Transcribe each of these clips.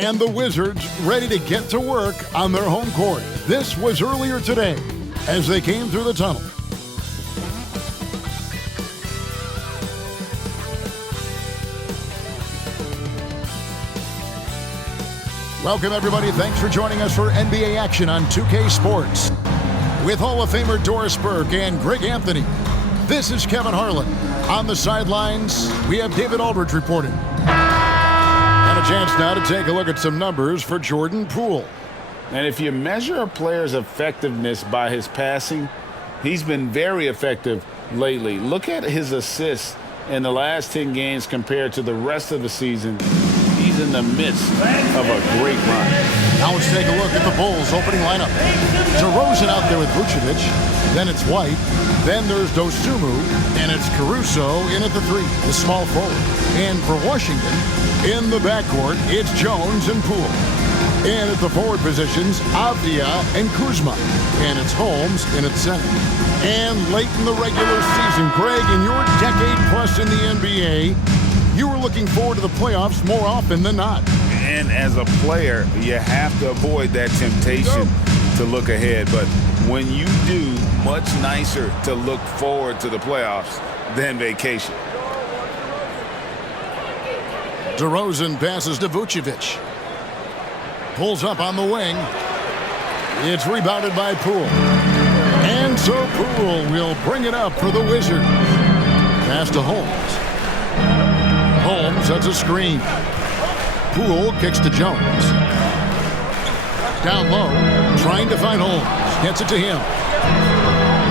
and the Wizards ready to get to work on their home court. This was earlier today as they came through the tunnel. Welcome, everybody. Thanks for joining us for NBA action on 2K Sports. With Hall of Famer Doris Burke and Greg Anthony, this is Kevin Harlan. On the sidelines, we have David Aldridge reporting. And a chance now to take a look at some numbers for Jordan Poole. And if you measure a player's effectiveness by his passing, he's been very effective lately. Look at his assists in the last 10 games compared to the rest of the season. He's in the midst of a great run. Now let's take a look at the Bulls opening lineup. DeRozan out there with Vucevic. Then it's White. Then there's Dosunmu. And it's Caruso in at the 3, the small forward. And for Washington, in the backcourt, it's Jones and Poole. And at the forward positions, Avdia and Kuzma. And it's Holmes in at center. And late in the regular season, Greg, in your decade plus in the NBA, you were looking forward to the playoffs more often than not. And as a player, you have to avoid that temptation to look ahead. But when you do, much nicer to look forward to the playoffs than vacation. DeRozan passes to Vucevic. Pulls up on the wing. It's rebounded by Poole. And so Poole will bring it up for the Wizards. Pass to Holmes. Holmes sets a screen. Poole kicks to Jones. Down low, trying to find Holmes. Gets it to him.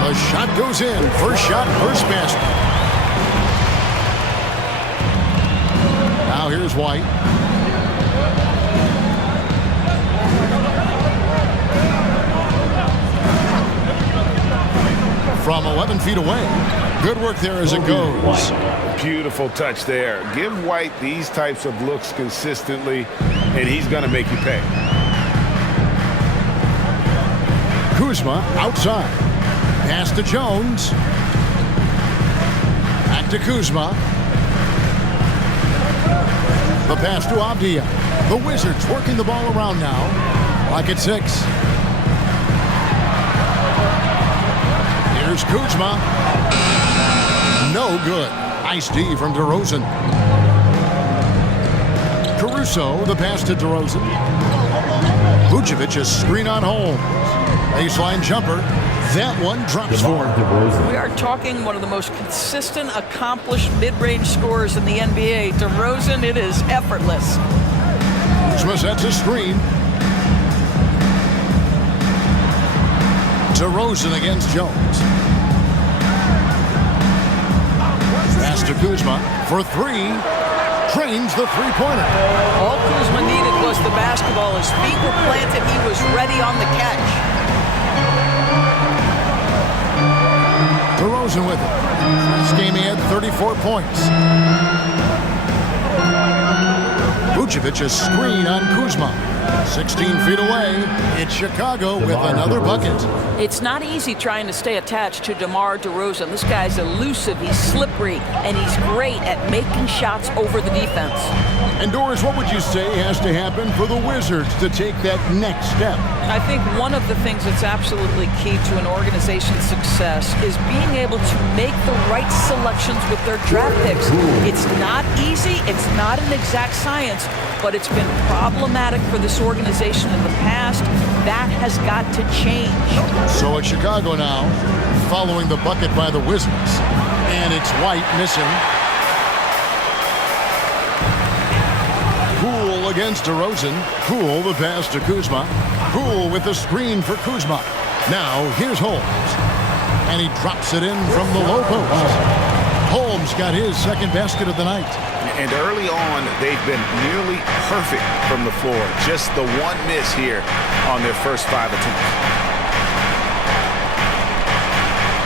The shot goes in. First shot, first basket. Now here's White. From 11 feet away. Good work there as it goes. Beautiful touch there. Give White these types of looks consistently, and he's going to make you pay. Kuzma outside. Pass to Jones. Back to Kuzma. The pass to Avdia. The Wizards working the ball around now. Like at 6. Here's Kuzma. No good. Nice D from DeRozan. Caruso, the pass to DeRozan. Vucevic, a screen on Holmes. Baseline jumper. That one drops for him. We are talking one of the most consistent, accomplished mid-range scorers in the NBA. DeRozan, it is effortless. Kuzma sets a screen. DeRozan against Jones. Pass to Kuzma for 3. Trains the three-pointer. All Kuzma needed was the basketball. His feet were planted. He was ready on the catch. DeRozan with it. Last game he had 34 points. Vucevic, a screen on Kuzma. 16 feet away, it's Chicago with another bucket. It's not easy trying to stay attached to DeMar DeRozan. This guy's elusive, he's slippery, and he's great at making shots over the defense. And Doris, what would you say has to happen for the Wizards to take that next step? I think one of the things that's absolutely key to an organization's success is being able to make the right selections with their draft picks. It's not easy, it's not an exact science, but it's been problematic for this organization in the past. That has got to change. So it's Chicago now, following the bucket by the Wizards. And it's White missing. Poole against DeRozan. Poole the pass to Kuzma. Poole with the screen for Kuzma. Now here's Holmes. And he drops it in from the low post. Holmes got his second basket of the night. And early on, they've been nearly perfect from the floor. Just the one miss here on their first 5 attempts.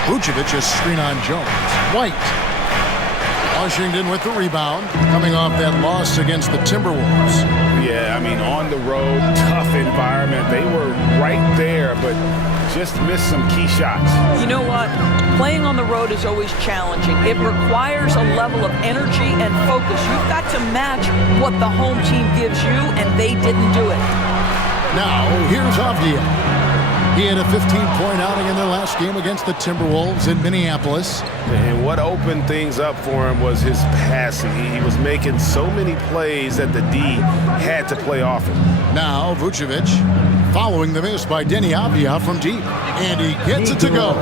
Vucevic, a screen on Jones. White. Washington with the rebound, coming off that loss against the Timberwolves. Yeah, I mean, on the road, tough environment. They were right there, but just missed some key shots. You know what? Playing on the road is always challenging. It requires a level of energy and focus. You've got to match what the home team gives you, and they didn't do it. Now, here's Avdia. He had a 15-point outing in their last game against the Timberwolves in Minneapolis. And what opened things up for him was his passing. He was making so many plays that the D had to play off him. Now, Vucevic following the miss by Denny Avdia from deep. And he gets it to go.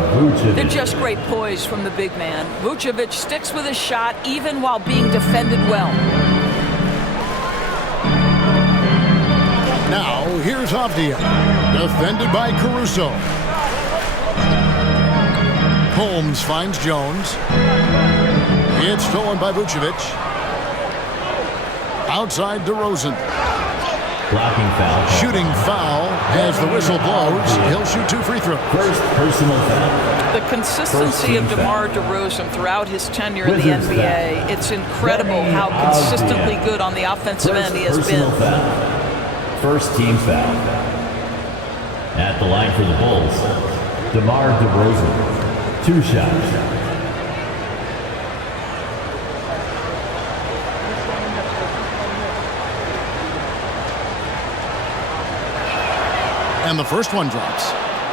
They're just great poise from the big man. Vucevic sticks with his shot even while being defended well. Now, here's Avdia, defended by Caruso. Holmes finds Jones. It's stolen by Vucevic. Outside DeRozan. Blocking foul. Shooting foul as the whistle blows. He'll shoot 2 free throws. First personal foul. The consistency of DeMar DeRozan throughout his tenure in the NBA, it's incredible how consistently good on the offensive end he has been. Foul. First team foul. At the line for the Bulls, DeMar DeRozan. 2 shots. And the first one drops.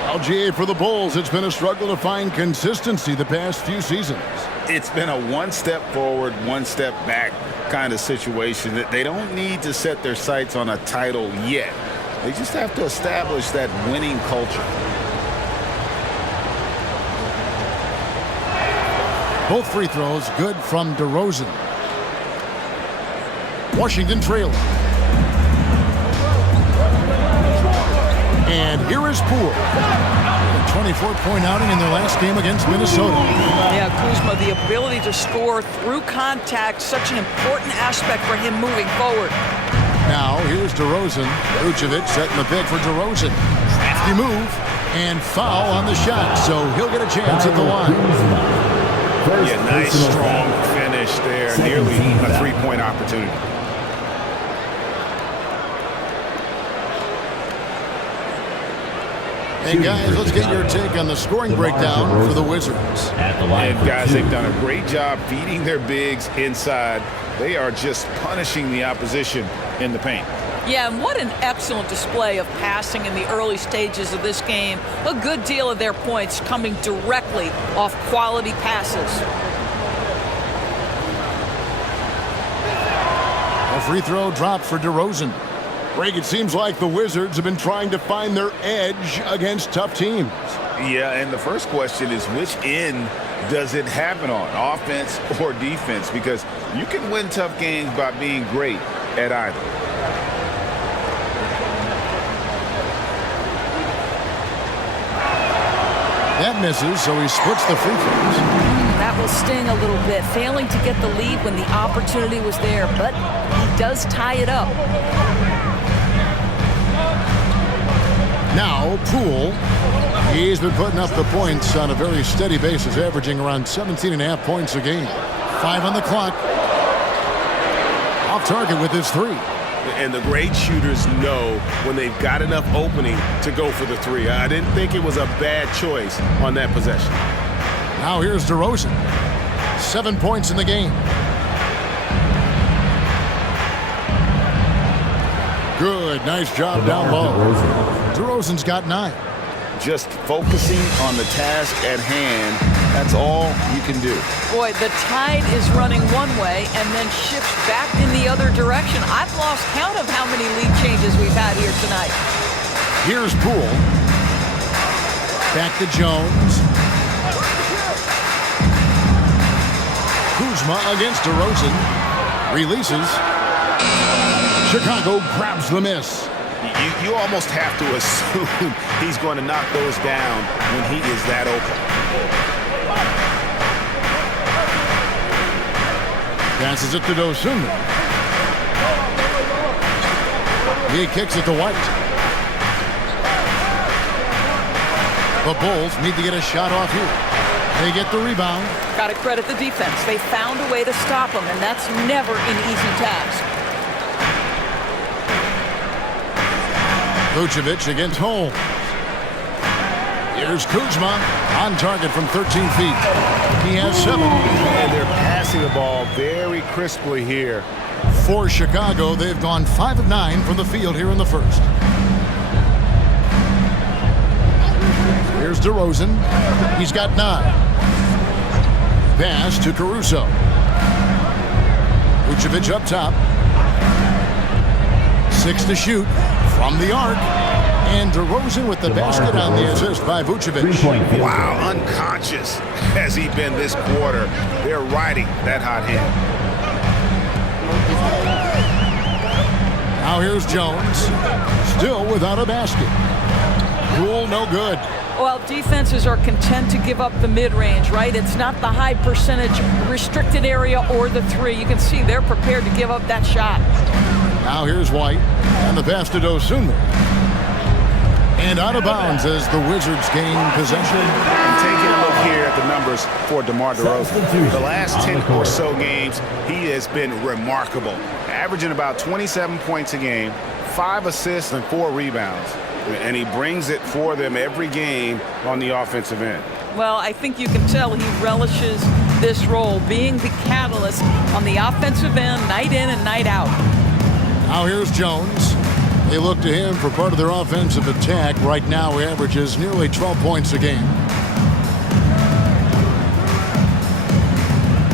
LGA for the Bulls. It's been a struggle to find consistency the past few seasons. It's been a one step forward, one step back kind of situation. That they don't need to set their sights on a title yet. They just have to establish that winning culture. Both free throws good from DeRozan. Washington trailing. And here is Poole. A 24-point outing in their last game against Minnesota. Yeah, Kuzma, the ability to score through contact, such an important aspect for him moving forward. Now, here's DeRozan. Vucevic setting the pick for DeRozan. Crafty move and foul on the shot, so he'll get a chance at the line. Yeah, nice, strong finish there. Nearly a 3-point opportunity. Hey, guys, let's get your take on the scoring breakdown for the Wizards. At the line And guys, they've done a great job feeding their bigs inside. They are just punishing the opposition in the paint. Yeah, and what an excellent display of passing in the early stages of this game. A good deal of their points coming directly off quality passes. A free throw dropped for DeRozan. Greg, it seems like the Wizards have been trying to find their edge against tough teams. Yeah, and the first question is, which end does it happen on, offense or defense? Because you can win tough games by being great at either. That misses, so he splits the free throws. That will sting a little bit, failing to get the lead when the opportunity was there, but he does tie it up. Now, Poole. He's been putting up the points on a very steady basis, averaging around 17.5 points a game. 5 on the clock. Off target with his 3. And the great shooters know when they've got enough opening to go for the 3. I didn't think it was a bad choice on that possession. Now here's DeRozan. 7 points in the game. Good, nice job down low. DeRozan's got 9. Just focusing on the task at hand, that's all you can do. Boy, the tide is running one way and then shifts back in the other direction. I've lost count of how many lead changes we've had here tonight. Here's Poole. Back to Jones. Kuzma against DeRozan. Releases. Chicago grabs the miss. You almost have to assume he's going to knock those down when he is that open. Passes it to Dosunmu. He kicks it to White. The Bulls need to get a shot off here. They get the rebound. Got to credit the defense. They found a way to stop him, and that's never an easy task. Vucevic against Holmes. Here's Kuzma on target from 13 feet. He has 7. And they're passing the ball very crisply here. For Chicago, they've gone 5 of 9 from the field here in the first. Here's DeRozan. He's got 9. Pass to Caruso. Vucevic up top. 6 to shoot from the arc. And DeRozan with the basket on the assist by Vucevic. Wow, unconscious has he been this quarter. They're riding that hot hand. Now here's Jones. Still without a basket. Rule no good. Well, defenses are content to give up the mid-range, right? It's not the high percentage restricted area or the 3. You can see they're prepared to give up that shot. Now here's White. And the pass to Dosunmu. And out of bounds as the Wizards gain possession. And taking a look here at the numbers for DeMar DeRozan. The last 10 or so games, he has been remarkable. Averaging about 27 points a game, 5 assists and 4 rebounds. And he brings it for them every game on the offensive end. Well, I think you can tell he relishes this role, being the catalyst on the offensive end, night in and night out. Now here's Jones. They look to him for part of their offensive attack. Right now, he averages nearly 12 points a game.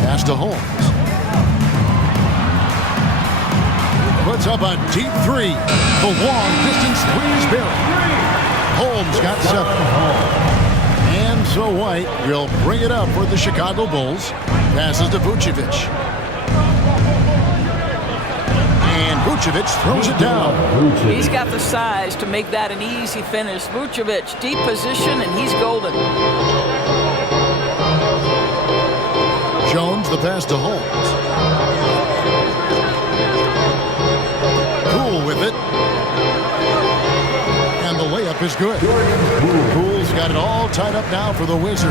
Pass to Holmes. Puts up a deep 3. The long distance 3 is buried. Holmes got 7. And so White will bring it up for the Chicago Bulls. Passes to Vucevic. And Vucevic throws it down. He's got the size to make that an easy finish. Vucevic, deep position, and he's golden. Jones, the pass to Holmes. Poole with it. And the layup is good. Poole's got it all tied up now for the Wizards.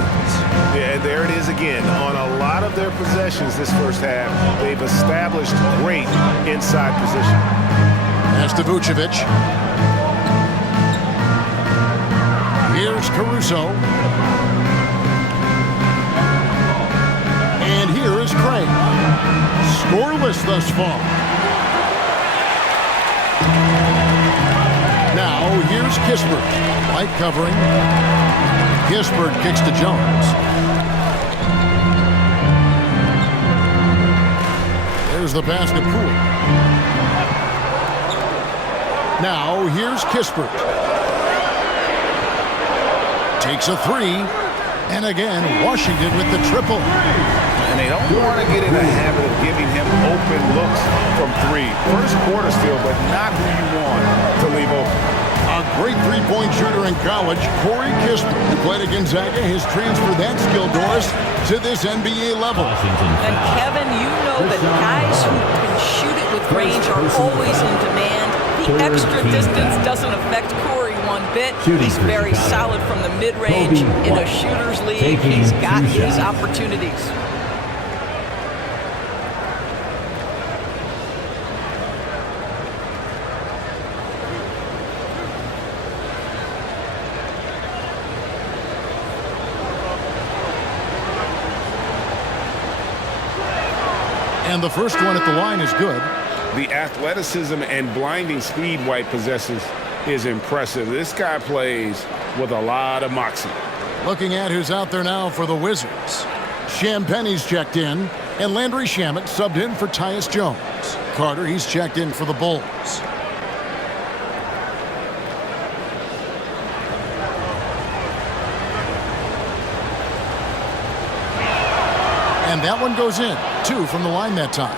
Yeah, and there it is again. On a lot of their possessions this first half, they've established great inside position. Pass to Vucevic. Here's Caruso. And here is Craig. Scoreless thus far. Now here's Kispert. White covering. Kispert kicks to Jones. There's the pass to Poole. Now here's Kispert. Takes a 3. And again, Washington with the triple. And they don't want to get in the habit of giving him open looks from 3. First quarter still, but not who you want to leave open. A great three-point shooter in college, Corey Kispert, who played at Gonzaga, has transferred that skill, Doris, to this NBA level. And Kevin, you know that guys who can shoot it with range are always in demand. The extra distance doesn't affect Corey one bit. He's very solid from the mid-range in a shooter's league. He's got his opportunities. And the first one at the line is good. The athleticism and blinding speed White possesses is impressive. This guy plays with a lot of moxie. Looking at who's out there now for the Wizards. Champagne's checked in, and Landry Shamet subbed in for Tyus Jones. Carter, he's checked in for the Bulls. And that one goes in. 2 from the line that time.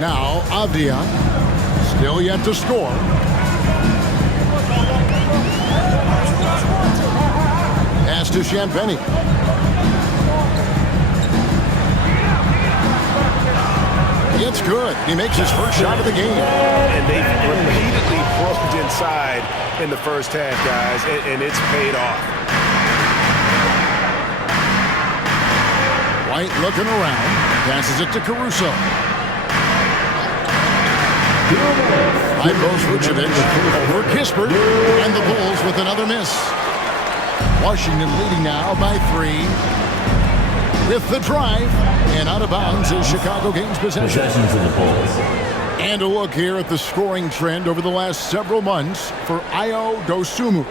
Now, Avdia, still yet to score. Pass to Champagny. It's good. He makes his first shot of the game. And they've repeatedly probed inside in the first half, guys, and it's paid off. White looking around. Passes it to Caruso. High post Vucevic over Kispert, and the Bulls with another miss. Washington leading now by 3. With the drive, and out of bounds is Chicago gains possession. Possession to the Bulls. And a look here at the scoring trend over the last several months for Ayo Dosunmu.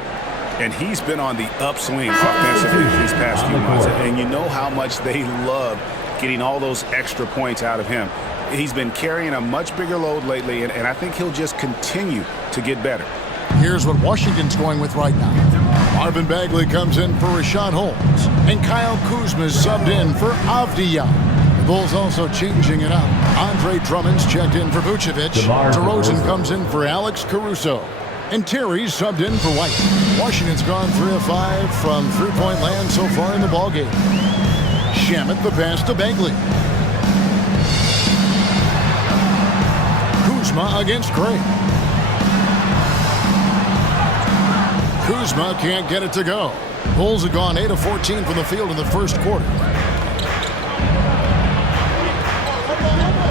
And he's been on the upswing offensively these past few months. And you know how much they love getting all those extra points out of him. He's been carrying a much bigger load lately, and I think he'll just continue to get better. Here's what Washington's going with right now. Marvin Bagley comes in for Rashad Holmes, and Kyle Kuzma is subbed in for Avdija. The Bulls also changing it up. Andre Drummond's checked in for Vucevic. DeRozan comes in for Alex Caruso. And Terry's subbed in for White. Washington's gone 3 of 5 from three-point land so far in the ballgame. Shamet the pass to Bagley. Kuzma against Gray. Kuzma can't get it to go. Bulls have gone 8 of 14 from the field in the first quarter.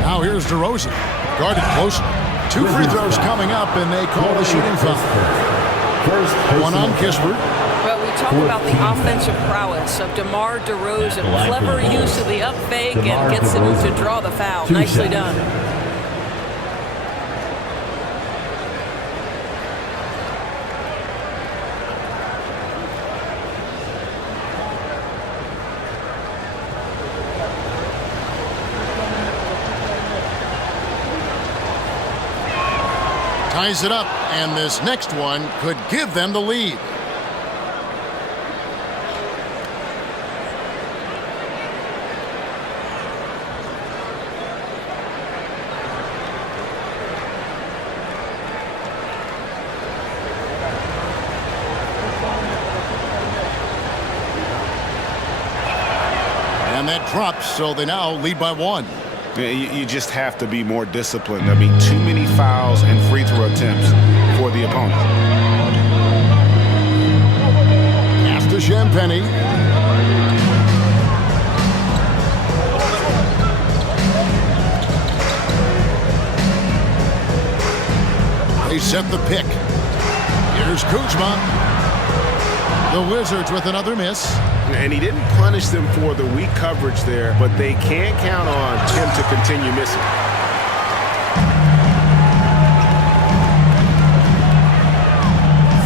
Now here's DeRozan. Guarded closely. 2 free throws coming up, and they call the shooting foul. One on Kispert. Well, we talk about the offensive prowess of DeMar DeRozan. Clever use of the up fake and gets him to draw the foul. Nicely done. Ties it up, and this next one could give them the lead. And that drops, so they now lead by 1. You just have to be more disciplined. I mean, too many fouls and free throw attempts for the opponent. Pass to Champagny. They set the pick. Here's Kuzma. The Wizards with another miss. And he didn't punish them for the weak coverage there, but they can't count on him to continue missing.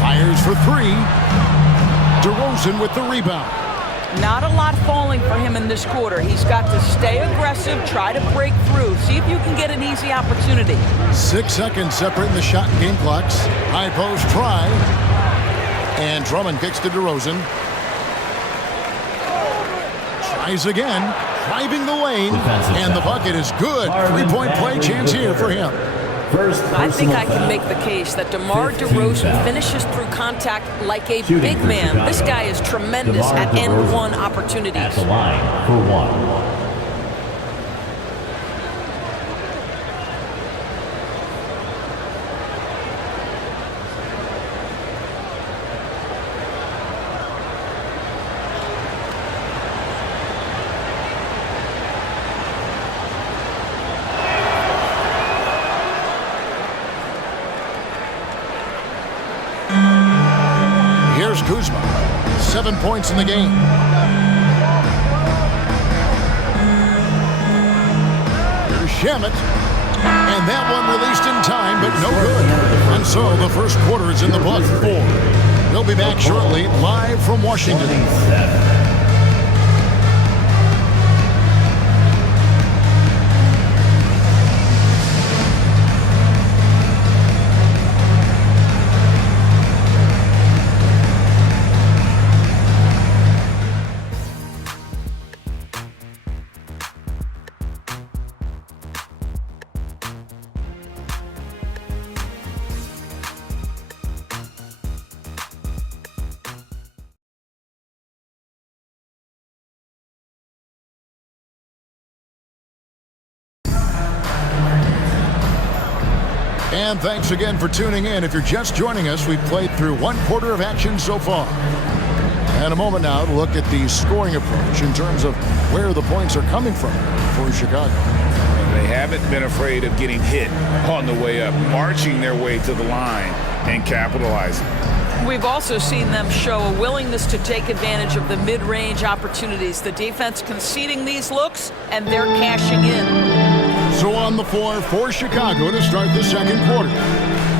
Fires for 3. DeRozan with the rebound. Not a lot falling for him in this quarter. He's got to stay aggressive, try to break through, see if you can get an easy opportunity. 6 seconds separating the shot and game clocks. High post try. And Drummond kicks to DeRozan. Tries again, driving the lane, and the bucket is good. 3-point play chance here for him. I think I can make the case that DeMar DeRozan finishes through contact like a big man. This guy is tremendous at N1 opportunities. At the line for 1. Here's Kuzma. 7 points in the game. Here's Shamet. And that one released in time, but no good. And so the first quarter is in the books. 4. We'll be back shortly, live from Washington. And thanks again for tuning in. If you're just joining us, we've played through 1 quarter of action so far. And a moment now to look at the scoring approach in terms of where the points are coming from for Chicago. They haven't been afraid of getting hit on the way up, marching their way to the line and capitalizing. We've also seen them show a willingness to take advantage of the mid-range opportunities. The defense conceding these looks, and they're cashing in. So on the floor for Chicago to start the second quarter.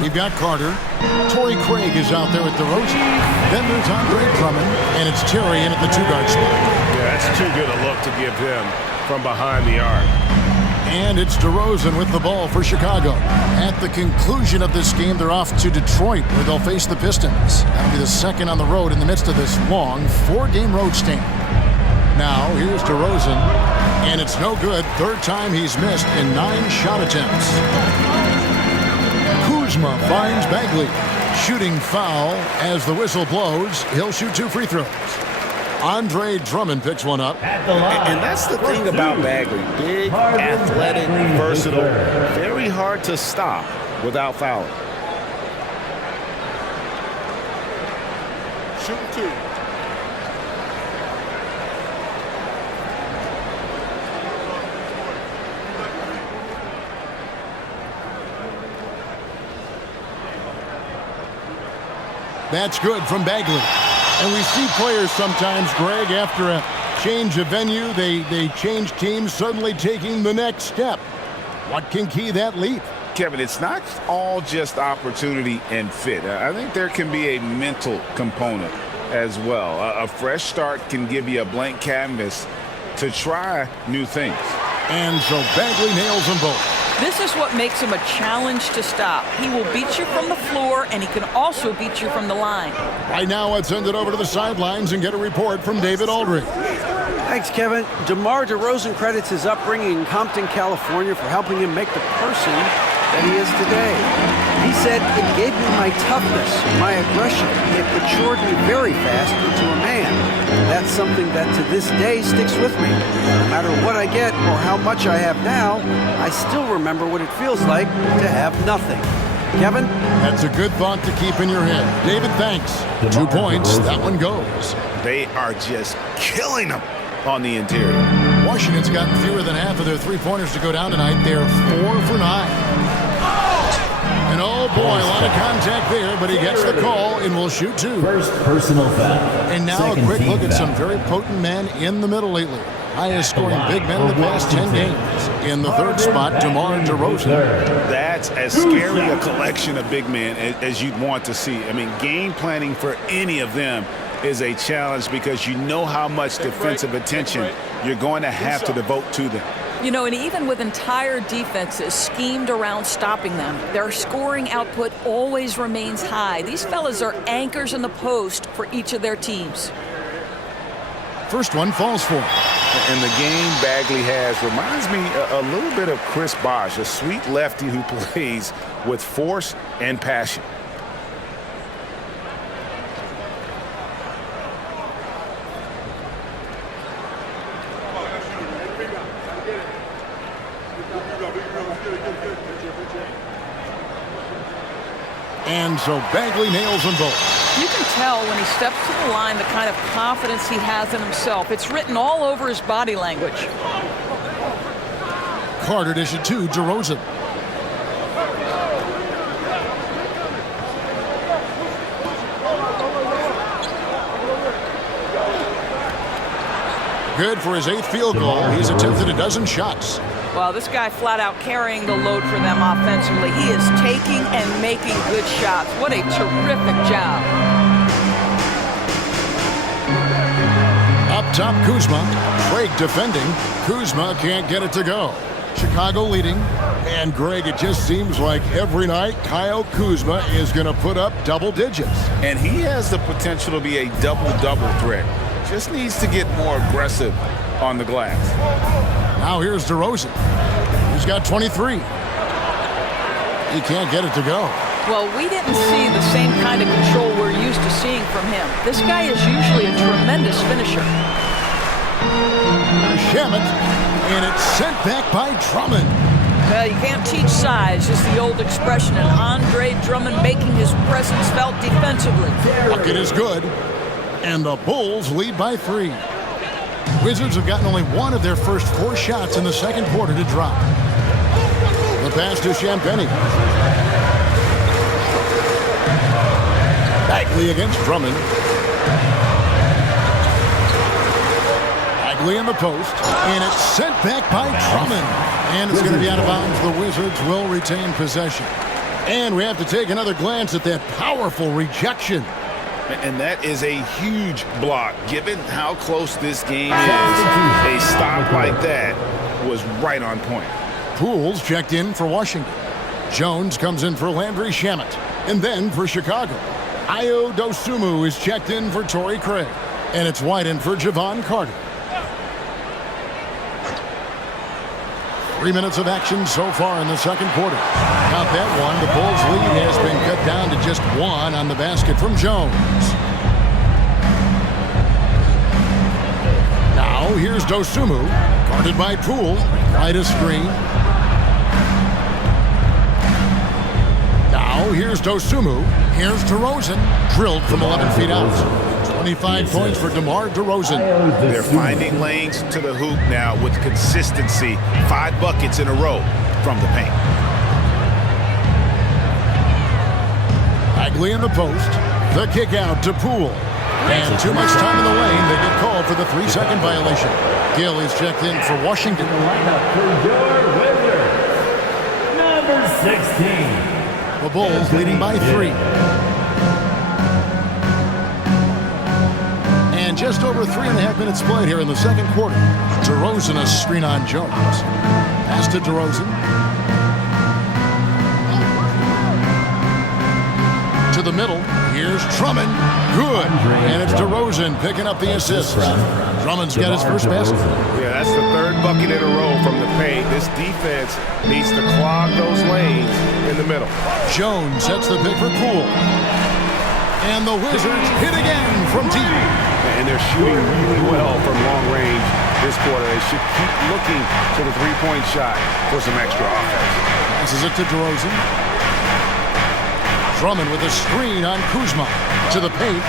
We've got Carter. Torrey Craig is out there at DeRozan. Then there's Andre Drummond, and it's Terry in at the two-guard spot. Yeah, that's too good a look to give him from behind the arc. And it's DeRozan with the ball for Chicago. At the conclusion of this game, they're off to Detroit, where they'll face the Pistons. That'll be the second on the road in the midst of this long four-game road stand. Now, here's DeRozan, and it's no good. Third time he's missed in 9 shot attempts. Kuzma finds Bagley. Shooting foul as the whistle blows. He'll shoot 2 free throws. Andre Drummond picks one up. And that's the thing about Bagley. Big, athletic, versatile, very hard to stop without fouling. Shoot 2. That's good from Bagley. And we see players sometimes, Greg, after a change of venue, they change teams, suddenly taking the next step. What can key that leap? Kevin, it's not all just opportunity and fit. I think there can be a mental component as well. A fresh start can give you a blank canvas to try new things. And so Bagley nails them both. This is what makes him a challenge to stop. He will beat you from the floor, and he can also beat you from the line. Right now, let's send it over to the sidelines and get a report from David Aldridge. Thanks, Kevin. DeMar DeRozan credits his upbringing in Compton, California for helping him make the person that he is today. He said, "It gave me my toughness, my aggression. It matured me very fast into a man. That's something that to this day sticks with me. No matter what I get or how much I have now, I still remember what it feels like to have nothing." Kevin? That's a good thought to keep in your head. David, thanks. 2 points. That one goes. They are just killing them on the interior. Washington's gotten fewer than half of their three-pointers to go down tonight. They're 4 for 9. And oh boy, a lot of contact there, but he gets the call and will shoot 2. First personal foul. And now Second a quick team look at foul. some very potent men in the middle lately. Highest scoring big men in the past 10 games. In the third spot, DeMar DeRozan. That's as scary a collection of big men as you'd want to see. I mean, game planning for any of them is a challenge because you know how much defensive attention you're going to have to devote to them. You know, and even with entire defenses schemed around stopping them, their scoring output always remains high. These fellas are anchors in the post for each of their teams. First one falls for him. And the game Bagley has reminds me a little bit of Chris Bosh, a sweet lefty who plays with force and passion. And so Bagley nails them both. You can tell when he steps to the line the kind of confidence he has in himself. It's written all over his body language. Carter dish it to DeRozan. Good for his 8th field goal. He's attempted a dozen shots. Well, this guy flat out carrying the load for them offensively. He is taking and making good shots. What a terrific job. Up top, Kuzma. Craig defending. Kuzma can't get it to go. Chicago leading. And Greg, it just seems like every night Kyle Kuzma is going to put up double digits. And he has the potential to be a double-double threat. Just needs to get more aggressive on the glass. Now here's DeRozan. He's got 23. He can't get it to go. Well, we didn't see the same kind of control we're used to seeing from him. This guy is usually a tremendous finisher. Shamet, and it's sent back by Drummond. Well, you can't teach size, is the old expression, and Andre Drummond making his presence felt defensively. Bucket is good, and the Bulls lead by 3. Wizards have gotten only one of their first 4 shots in the second quarter to drop. the pass to Champagny. Bagley against Drummond. Bagley in the post, and it's sent back by Drummond. And it's going to be out of bounds. The Wizards will retain possession. And we have to take another glance at that powerful rejection. And that is a huge block. Given how close this game is, a stop like that was right on point. Pools checked in for Washington. Jones comes in for Landry Shamet. And then for Chicago, Ayo Dosunmu is checked in for Torrey Craig. And it's White in for Javon Carter. 3 minutes of action so far in the second quarter. Not that one. The Bulls' lead has been cut down to just 1 on the basket from Jones. Now here's Dosunmu, guarded by Poole. Right a screen. Now here's Dosunmu. Here's DeRozan, drilled from 11 feet out. 25 points for DeMar DeRozan. They're finding lanes to the hoop now with consistency. 5 buckets in a row from the paint. Bagley in the post. The kick out to Poole. And too much time in the lane. They get called for the 3-second violation. Gill is checked in for Washington. Lineup for your Wizards, number 16. The Bulls leading by 3. And just over 3.5 minutes played here in the second quarter. DeRozan a screen on Jones. Pass to DeRozan. To the middle. Here's Drummond. Good. And it's DeRozan picking up the assist. Drummond's got his first basket. Yeah, that's the 3rd bucket in a row from the paint. This defense needs to clog those lanes in the middle. Jones sets the pick for Poole. And the Wizards hit again from deep. And they're shooting really well from long range this quarter. They should keep looking to the 3-point shot for some extra offense. Passes it to DeRozan. Drummond with a screen on Kuzma. To the paint.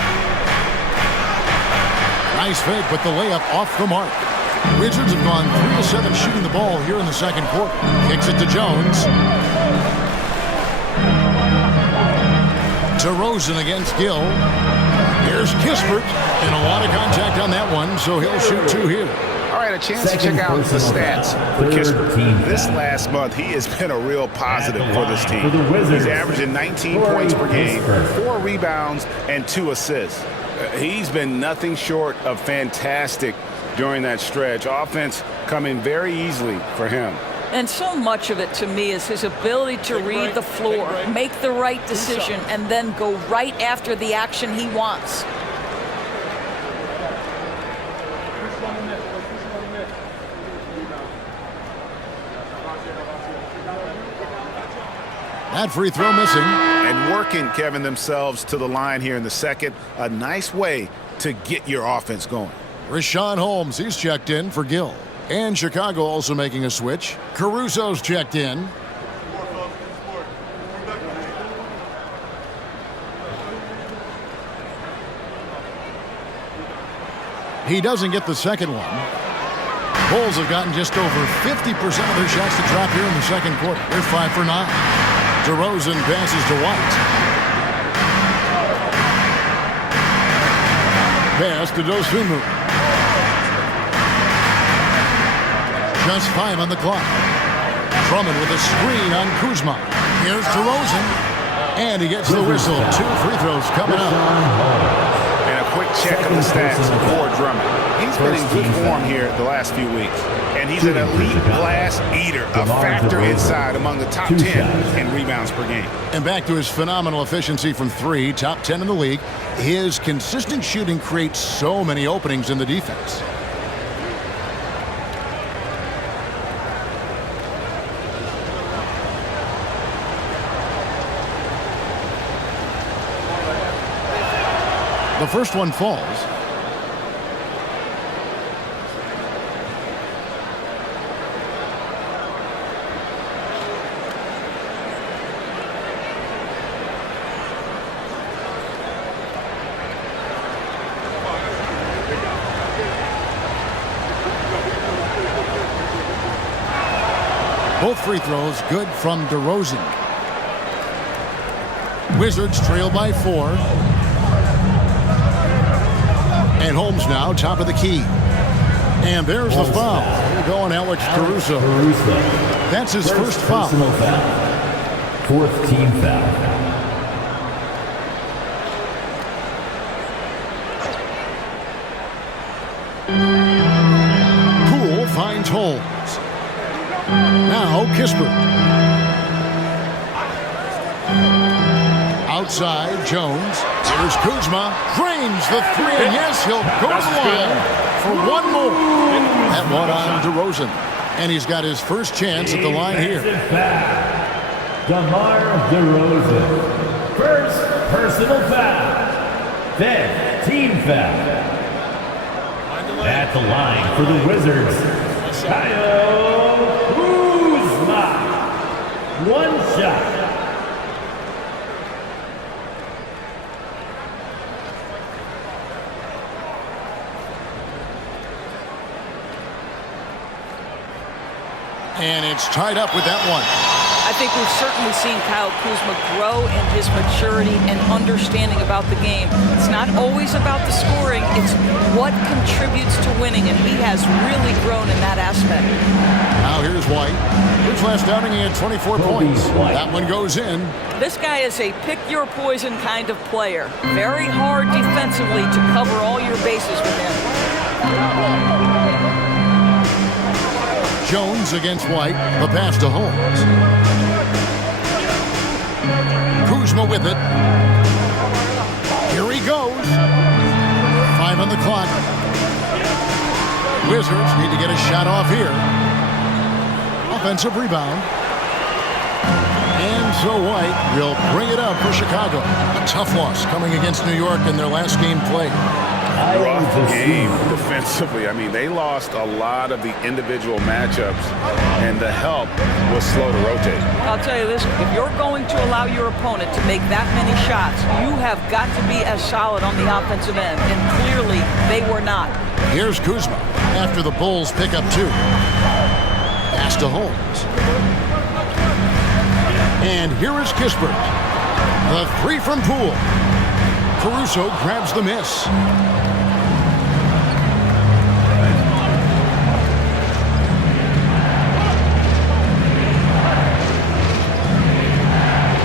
Nice fake, but the layup off the mark. Wizards have gone 3 of 7 shooting the ball here in the second quarter. Kicks it to Jones. DeRozan against Gill. Here's Kispert. And a lot of contact on that one, so he'll shoot 2 here. All right, a chance to check out the stats for Kispert. This last month, he has been a real positive for this team. He's averaging 19 points per game, 4 rebounds, and 2 assists. He's been nothing short of fantastic during that stretch. Offense coming very easily for him. And so much of it, to me, is his ability to read the floor, make the right decision, and then go right after the action he wants. That free throw missing. And working, Kevin, themselves to the line here in the second. A nice way to get your offense going. Rashawn Holmes, he's checked in for Gill. And Chicago also making a switch. Caruso's checked in. He doesn't get the second one. Bulls have gotten just over 50% of their shots to drop here in the second quarter. They're 5 for 9. DeRozan passes to White. Pass to Dosunmu. Just 5 on the clock. Drummond with a screen on Kuzma. Here's DeRozan. And he gets the whistle. 2 free throws coming up. And a quick check of the stats for Drummond. He's been in good form here the last few weeks. And he's an elite glass eater, a factor inside among the top 10 in rebounds per game. And back to his phenomenal efficiency from 3, top 10 in the league. His consistent shooting creates so many openings in the defense. The first one falls. Both free throws good from DeRozan. Wizards trail by 4. And Holmes now top of the key. And there's the foul. Going Alex Caruso. That's his first foul. Fourth team foul. Poole finds Holmes. Now Kispert. Outside, Jones. Here's Kuzma. Drains the 3. And yes, he'll go to the line for one more. That one on DeRozan. And he's got his first chance at the line here. DeMar DeRozan. First personal foul. Fifth team foul. At the line for the Wizards, Kyle Kuzma. One shot. And it's tied up with that one. I think we've certainly seen Kyle Kuzma grow in his maturity and understanding about the game. It's not always about the scoring, it's what contributes to winning, and he has really grown in that aspect. Now here's White. His last outing, he had 24 points. That one goes in. This guy is a pick-your-poison kind of player. Very hard defensively to cover all your bases with him. Jones against White. The pass to Holmes. Kuzma with it. Here he goes. 5 on the clock. Wizards need to get a shot off here. Offensive rebound. And so White will bring it up for Chicago. A tough loss coming against New York in their last game played. Rough game defensively. I mean, they lost a lot of the individual matchups, and the help was slow to rotate. I'll tell you this, if you're going to allow your opponent to make that many shots, you have got to be as solid on the offensive end, and clearly they were not. Here's Kuzma after the Bulls pick up 2. Pass to Holmes. And here is Kispert. The 3 from Poole. Caruso grabs the miss.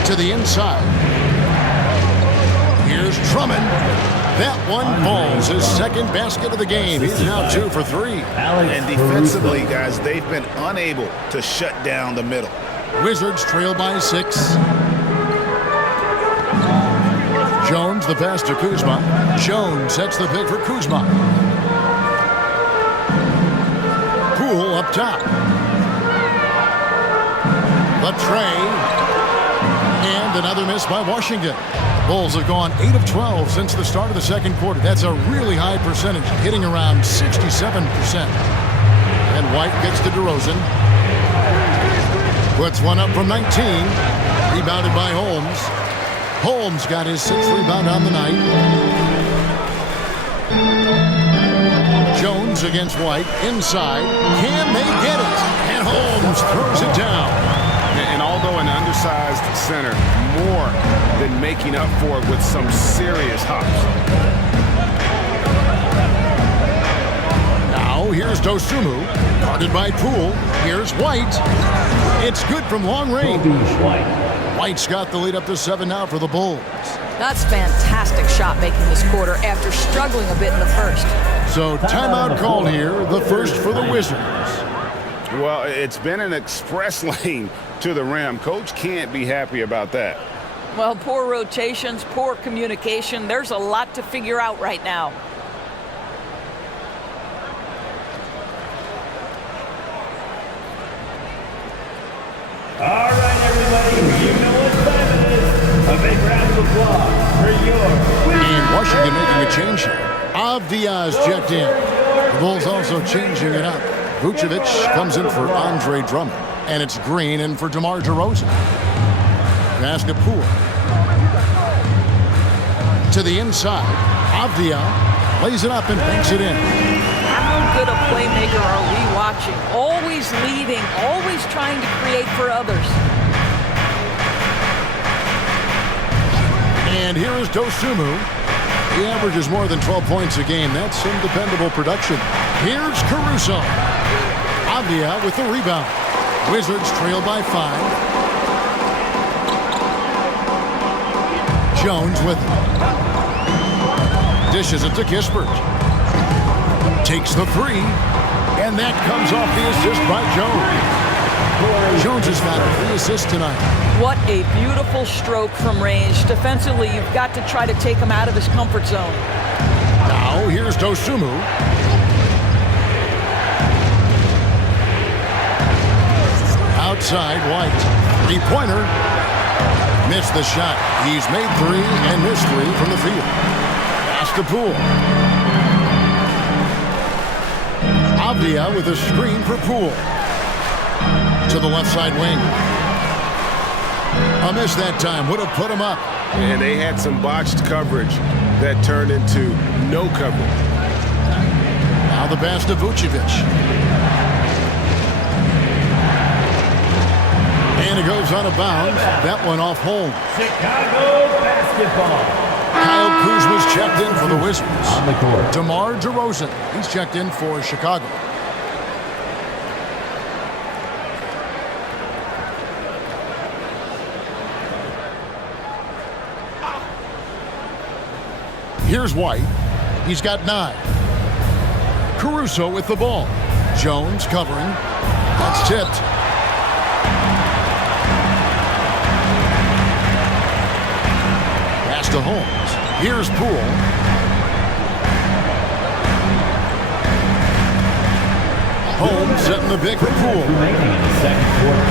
To the inside. Here's Drummond. That one falls. His second basket of the game. He's now 2 for 3. And defensively, guys, they've been unable to shut down the middle. Wizards trail by 6. Jones, the pass to Kuzma. Jones sets the pick for Kuzma. Poole up top. The tray. And another miss by Washington. Bulls have gone 8 of 12 since the start of the second quarter. That's a really high percentage, hitting around 67%. And White gets to DeRozan. Puts one up from 19. Rebounded by Holmes. Holmes got his 6th rebound on the night. Jones against White. Inside. Can they get it? And Holmes throws it down. And although an undersized center, more than making up for it with some serious hops. Now here's Dosunmu, guarded by Poole. Here's White. It's good from long range. White's got the lead up to 7 now for the Bulls. That's fantastic shot making this quarter after struggling a bit in the first. So timeout called here, the first for the Wizards. Well, it's been an express lane to the rim. Coach can't be happy about that. Well, poor rotations, poor communication. There's a lot to figure out right now. All right, everybody, you know what time it is. A big round of applause for your And Washington making a change here. Avdia's checked in. The Bulls also changing it up. Vucevic comes in for Andre Drummond. And it's Green in for DeMar DeRozan. Pass to Poole. To the inside. Avdia lays it up and banks it in. good a playmaker are we watching? Always leading, always trying to create for others. And here is Dosumu. He averages more than 12 points a game. That's some dependable production. Here's Caruso. Avdia with the rebound. Wizards trail by 5. Jones with it. Dishes it to Kispert. Takes the 3. And that comes off the assist by Jones. Jones has got 3 assists tonight. What a beautiful stroke from range. Defensively, you've got to try to take him out of his comfort zone. Now, here's Dosumu. Outside, White. Three-pointer. Missed the shot. He's made 3 and missed 3 from the field. Pass to Poole. Avdia with a screen for Poole. To the left side wing. A miss that time. Would have put him up. And they had some botched coverage that turned into no coverage. Now the pass to Vucevic. And it goes out of bounds. That one off home. Chicago basketball. Kyle Kuzma's checked in for the Wizards. On the court. DeMar DeRozan. He's checked in for Chicago. Here's White. He's got 9. Caruso with the ball. Jones covering. That's tipped. Pass to Holmes. Here's Poole. Holmes setting the pick for Poole. Remaining in the second quarter.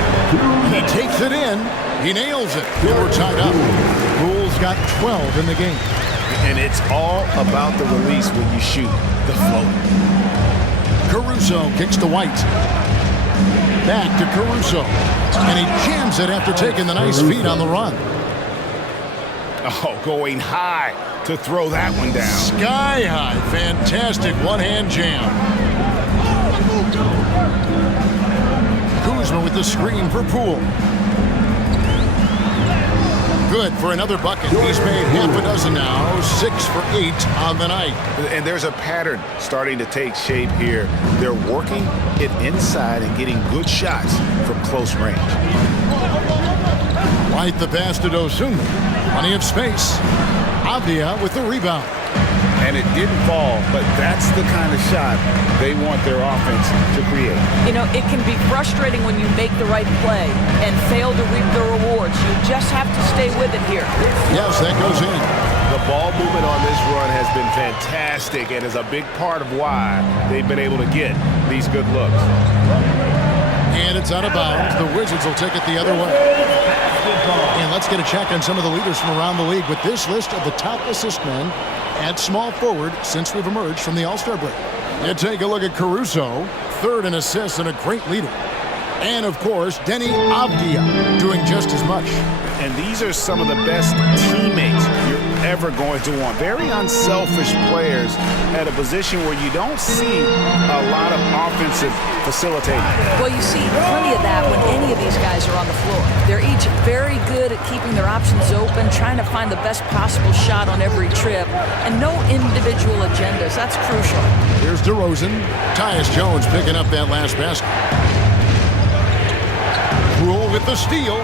He takes it in. He nails it. And we're tied up. Poole's got 12 in the game. And it's all about the release when you shoot the float. Caruso kicks to White. Back to Caruso. And he jams it after taking the nice feed on the run. Oh, going high to throw that one down. Sky high. Fantastic one-hand jam. Kuzma with the screen for Poole. Good for another bucket. He's made half a dozen now. 6 for 8 on the night. And there's a pattern starting to take shape here. They're working it inside and getting good shots from close range. White the pass to Dosunmu. Plenty of space. Avdia with the rebound. And it didn't fall, but that's the kind of shot they want their offense to create. You know, it can be frustrating when you make the right play and fail to reap the rewards. You just have to stay with it here. Yes, that goes in. The ball movement on this run has been fantastic and is a big part of why they've been able to get these good looks. And it's out of bounds. The Wizards will take it the other way. And let's get a check on some of the leaders from around the league with this list of the top assist men at small forward since we've emerged from the All-Star break. You take a look at Caruso, 3rd in assists and a great leader. And, of course, Denny Avdia doing just as much. And these are some of the best teammates you're ever going to want. Very unselfish players at a position where you don't see a lot of offensive facilitating. Well, you see plenty of that when any of these guys are on the floor. They're each very good at keeping their options open, trying to find the best possible shot on every trip, and no individual agendas. That's crucial. Here's DeRozan. Tyus Jones picking up that last basket. Poole with the steal.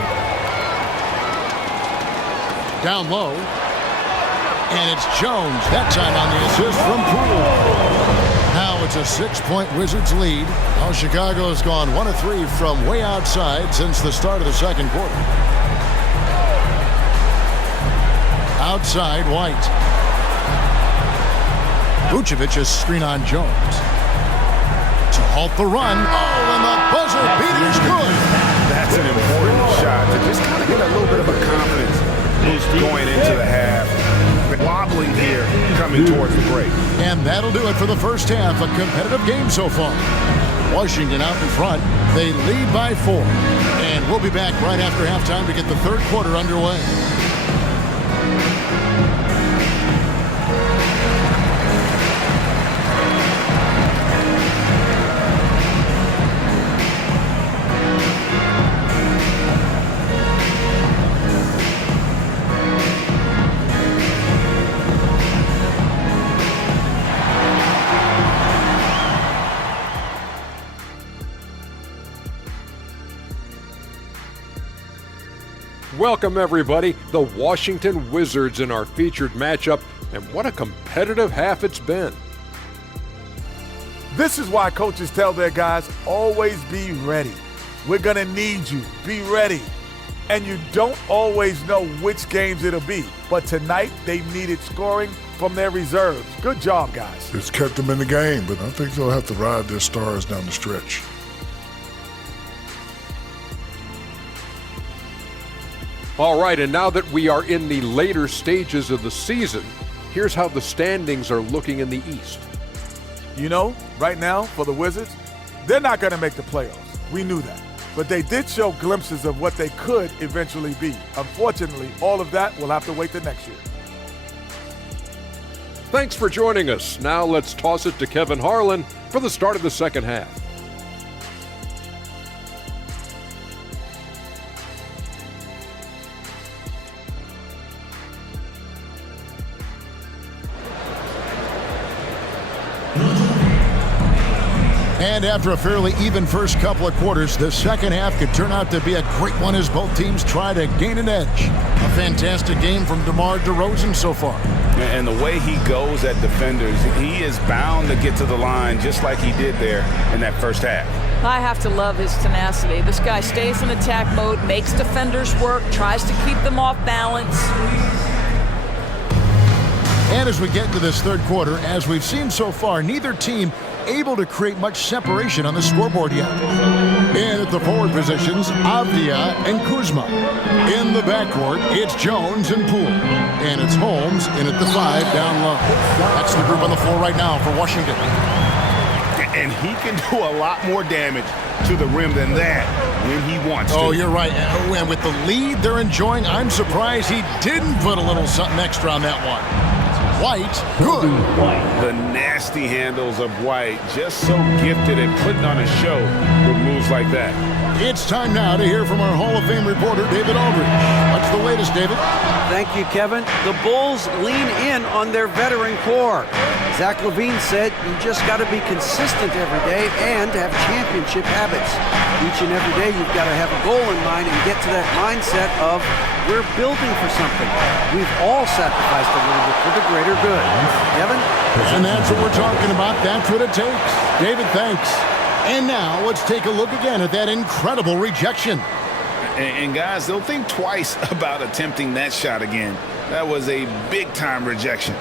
Down low. And it's Jones, that time on the assist from Poole. Now it's a 6-point Wizards lead. Now Chicago has gone 1 of 3 from way outside since the start of the second quarter. Outside, White. Vucevic's screen on Jones. To halt the run. Oh, and the buzzer beater's good. That's an important shot to just kind of get a little bit of a confidence boost going into the half. Wobbling here coming towards the break. And that'll do it for the first half. A competitive game so far. Washington out in front. They lead by 4. And we'll be back right after halftime to get the third quarter underway. Welcome, everybody. The Washington Wizards in our featured matchup, and what a competitive half it's been. This is why coaches tell their guys, always be ready. We're going to need you. Be ready. And you don't always know which games it'll be, but tonight they needed scoring from their reserves. Good job, guys. It's kept them in the game, but I think they'll have to ride their stars down the stretch. All right, and now that we are in the later stages of the season, here's how the standings are looking in the East. You know, right now, for the Wizards, they're not going to make the playoffs. We knew that. But they did show glimpses of what they could eventually be. Unfortunately, all of that will have to wait till next year. Thanks for joining us. Now let's toss it to Kevin Harlan for the start of the second half. And after a fairly even first couple of quarters, the second half could turn out to be a great one as both teams try to gain an edge. A fantastic game from DeMar DeRozan so far. And the way he goes at defenders, he is bound to get to the line just like he did there in that first half. I have to love his tenacity. This guy stays in attack mode, makes defenders work, tries to keep them off balance. And as we get into this third quarter, as we've seen so far, neither team able to create much separation on the scoreboard yet. In at the forward positions, Avdia and Kuzma. In the backcourt, it's Jones and Poole. And it's Holmes in at the 5 down low. That's the group on the floor right now for Washington. And he can do a lot more damage to the rim than that when he wants to. Oh, you're right. And with the lead they're enjoying, I'm surprised he didn't put a little something extra on that one. White, good. The nasty handles of White, just so gifted at putting on a show with moves like that. It's time now to hear from our Hall of Fame reporter, David Aldridge. What's the latest, David? Thank you, Kevin. The Bulls lean in on their veteran core. Zach LaVine said you just got to be consistent every day and have championship habits. Each and every day you've got to have a goal in mind and get to that mindset of we're building for something. We've all sacrificed a little bit for the greater good. Kevin? And that's what we're talking about. That's what it takes. David, thanks. And now let's take a look again at that incredible rejection. And guys, they'll think twice about attempting that shot again. That was a big-time rejection.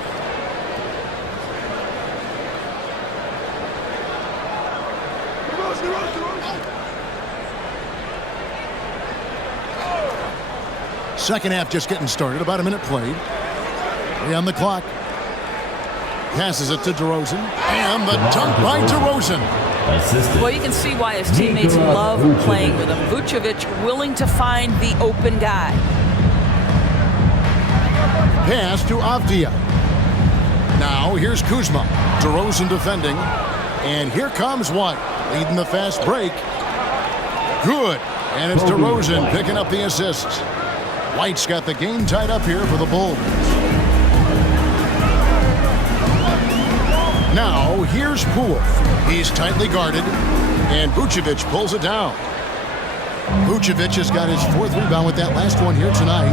Second half just getting started. About a minute played. 3 on the clock. Passes it to DeRozan. And the dunk by DeRozan. Assistant. Well, you can see why his teammates love playing with him. Vucevic willing to find the open guy. Pass to Avdia. Now here's Kuzma. DeRozan defending. And here comes White, leading the fast break. Good. And it's DeRozan picking up the assists. White's got the game tied up here for the Bulls. Now, here's Poole. He's tightly guarded, and Vucevic pulls it down. Vucevic has got his 4th rebound with that last one here tonight.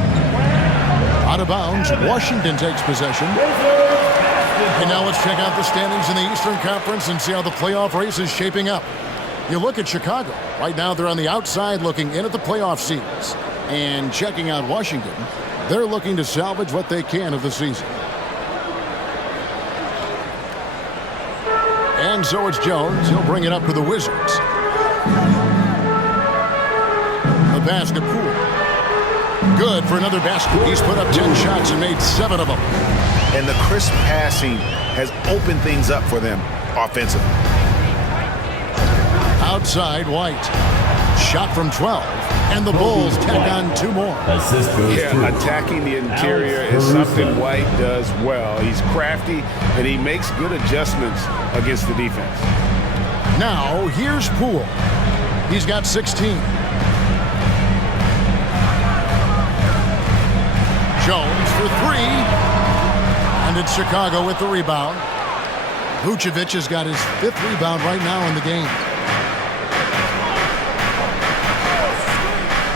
Out of bounds, Washington takes possession. And now let's check out the standings in the Eastern Conference and see how the playoff race is shaping up. You look at Chicago. Right now, they're on the outside looking in at the playoff seeds. And checking out Washington, they're looking to salvage what they can of the season. And so it's Jones. He'll bring it up to the Wizards. The pass to Poole. Good for another basket. He's put up 10 shots and made 7 of them. And the crisp passing has opened things up for them offensively. Outside, White. Shot from 12. And the Bulls tack on 2 more. Assist goes through. Attacking the interior is something White does well. He's crafty, and he makes good adjustments against the defense. Now, here's Poole. He's got 16. Jones for 3. And it's Chicago with the rebound. Vucevic has got his 5th rebound right now in the game.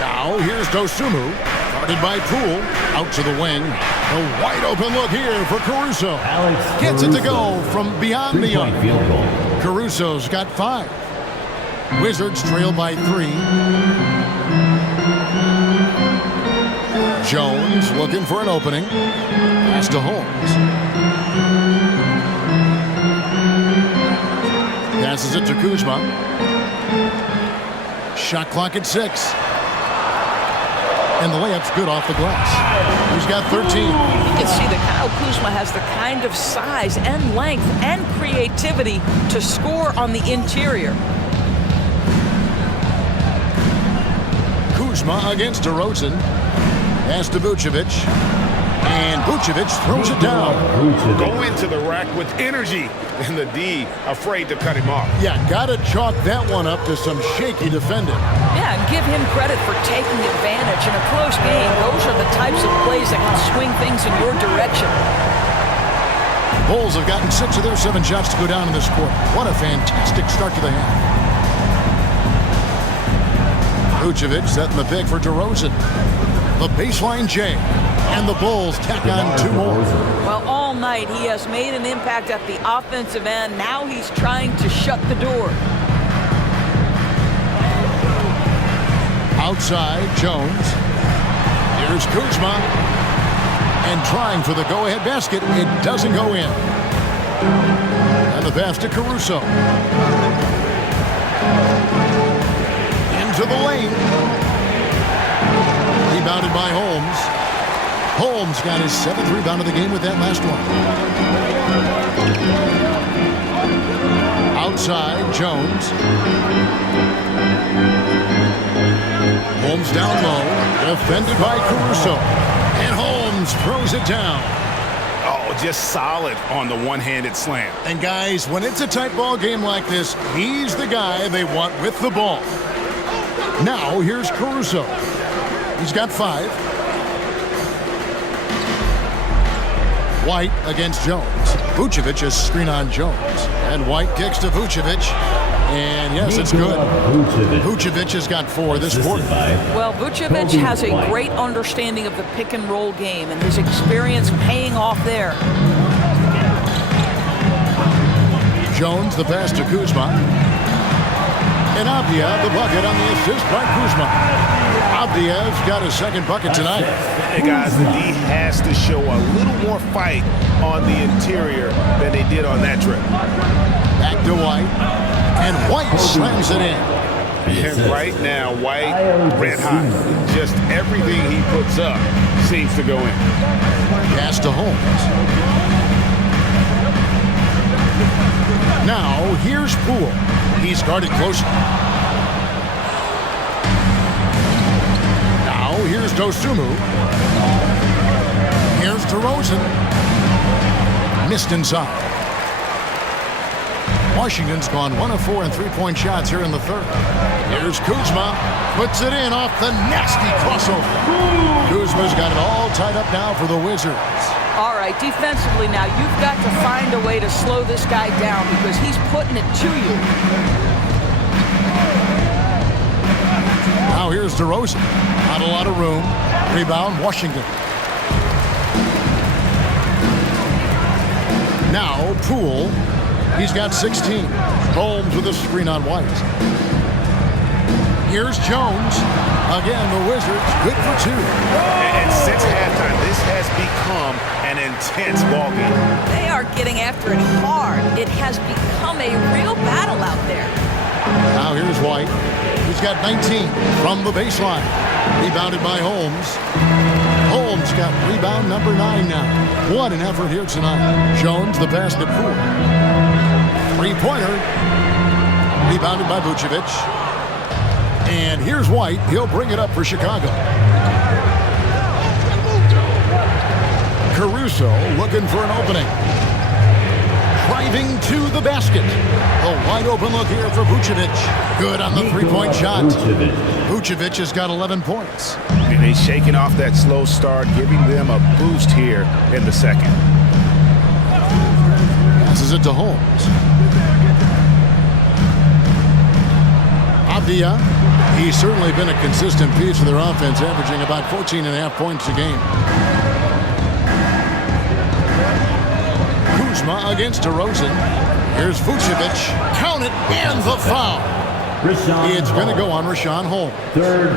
Now, here's Dosunmu Guarded by Poole. Out to the wing. A wide open look here for Caruso. Gets it to go from beyond the arc. Field goal. Caruso's got 5. Wizards trail by 3. Jones looking for an opening. Pass to Holmes. Passes it to Kuzma. Shot clock at 6. And the layup's good off the glass. He's got 13. You can see that Kyle Kuzma has the kind of size and length and creativity to score on the interior. Kuzma against DeRozan. Pass to Vucevic. And Vucevic throws it down. Go into the rack with energy. And the D afraid to cut him off. Yeah, gotta chalk that one up to some shaky defending. Yeah, and give him credit for taking advantage in a close game. Those are the types of plays that can swing things in your direction. Bulls have gotten 6 of their 7 shots to go down in this quarter. What a fantastic start to the half. Vucevic setting the pick for DeRozan. The baseline J. And the Bulls tack on 2 more. Well, all night he has made an impact at the offensive end. Now he's trying to shut the door. Outside, Jones. Here's Kuzma. And trying for the go-ahead basket. It doesn't go in. And the pass to Caruso. Into the lane. Rebounded by Holmes. Holmes got his 7th rebound of the game with that last one. Outside, Jones. Holmes down low. Defended by Caruso. And Holmes throws it down. Oh, just solid on the one-handed slam. And guys, when it's a tight ball game like this, he's the guy they want with the ball. Now, here's Caruso. He's got 5. White against Jones. Vucevic is screen on Jones. And White kicks to Vucevic. And yes, it's good. Vucevic has got 4 this quarter. Well, Vucevic has a great understanding of the pick and roll game, and his experience paying off there. Jones, the pass to Kuzma. And Avdia, the bucket on the assist by Kuzma. Avdia's got a 2nd bucket tonight. Hey, guys, the D has to show a little more fight on the interior than they did on that trip. Back to White. And White slams it in. And right now, White, red hot. Just everything he puts up seems to go in. Pass to Holmes. Now, here's Poole. He's guarded closely. Now, here's Dosumu. Here's DeRozan. Missed inside. Washington's gone 1 of 4 in 3-point shots here in the 3rd. Here's Kuzma. Puts it in off the nasty crossover. Kuzma's got it all tied up now for the Wizards. All right, defensively now, you've got to find a way to slow this guy down because he's putting it to you. Now here's DeRozan. Not a lot of room. Rebound, Washington. Now, Poole. He's got 16. Holmes with a screen on White. Here's Jones. Again, the Wizards good for 2. And since halftime, this has become an intense ball game. They are getting after it hard. It has become a real battle out there. Now here's White. He's got 19 from the baseline. Rebounded by Holmes. Holmes got rebound number 9 now. What an effort here tonight. Jones, the pass to Poole. 3-pointer. Rebounded by Vucevic. And here's White. He'll bring it up for Chicago. Caruso looking for an opening. Driving to the basket. A wide open look here for Vucevic. Good on the 3-point shot. Vucevic has got 11 points. And he's shaking off that slow start, giving them a boost here in the 2nd. Passes it to Holmes. Avdia He's certainly been a consistent piece of their offense, averaging about 14.5 points a game. Kuzma against DeRozan. Here's Vucevic. Count it, and the foul. It's going to go on Rashawn Holmes.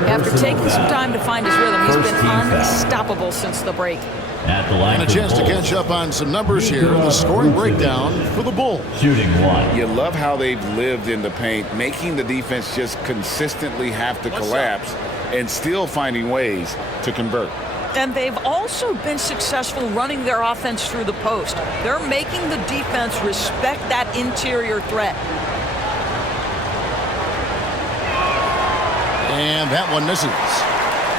After taking some time to find his rhythm, he's been unstoppable since the break. At the line And a chance to catch up on some numbers here. The scoring breakdown for the Bulls. Shooting 1. You love how they've lived in the paint, making the defense just consistently have to collapse and still finding ways to convert. And they've also been successful running their offense through the post. They're making the defense respect that interior threat. And that one misses.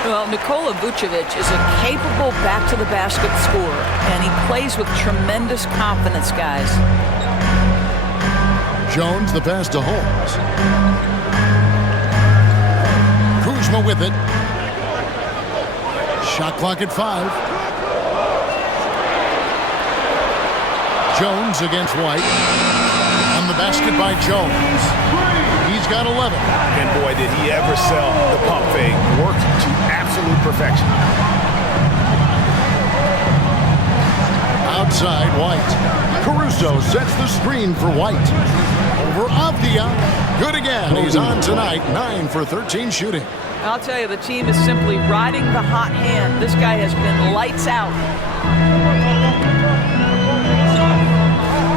Well, Nikola Vucevic is a capable back-to-the-basket scorer, and he plays with tremendous confidence, guys. Jones, the pass to Holmes. Kuzma with it. Shot clock at 5. Jones against White. On the basket by Jones. He's got 11. And boy, did he ever sell the pump fake. Worked to absolute perfection. Outside, White. Caruso sets the screen for White. Over Avdia. Good again. He's on tonight. 9 for 13 shooting. I'll tell you, the team is simply riding the hot hand. This guy has been lights out.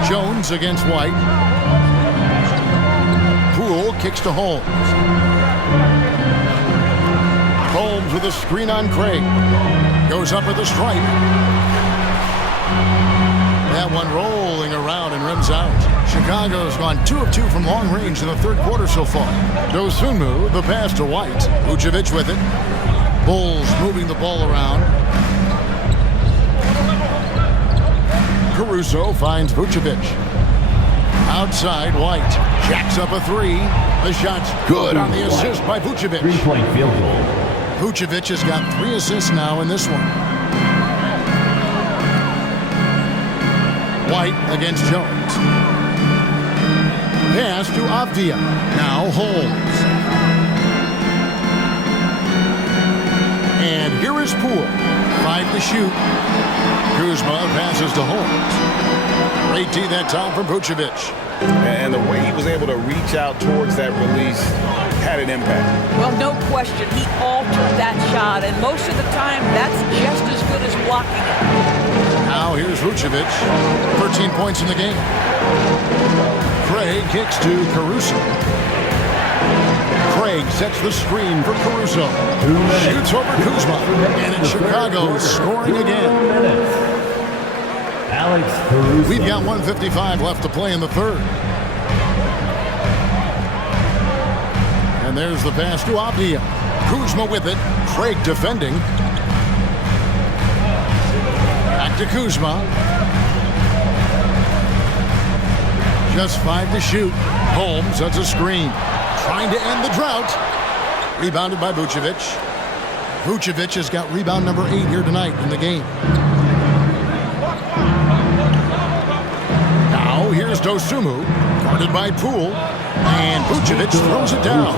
Jones against White. Poole kicks to Holmes. Holmes with a screen on Craig. Goes up at the stripe. That one rolling around and rims out. Chicago's gone 2 of 2 from long range in the third quarter so far. Dosunmu, the pass to White. Vucevic with it. Bulls moving the ball around. Caruso finds Vucevic. Outside, White jacks up a 3. The shot's good on the assist by Vucevic. 3-point field goal. Vucevic has got 3 assists now in this one. White against Jones. Pass to Avdia. Now Holmes. And here is Poole. 5 to shoot. Kuzma passes to Holmes. Great D that time from Vucevic. And the way he was able to reach out towards that release had an impact. Well, no question, he altered that shot, and most of the time, that's just as good as blocking it. Now here's Vucevic. 13 points in the game. Craig kicks to Caruso. Craig sets the screen for Caruso. Shoots over Kuzma. And it's Chicago scoring again. Alex Caruso. We've got 1:55 left to play in the third. And there's the pass to Avdia. Kuzma with it. Craig defending. Back to Kuzma. Just 5 to shoot. Holmes sets a screen. Trying to end the drought. Rebounded by Vucevic. Vucevic has got rebound number 8 here tonight in the game. Now here's Dosunmu. Guarded by Poole. And Vucevic throws it down.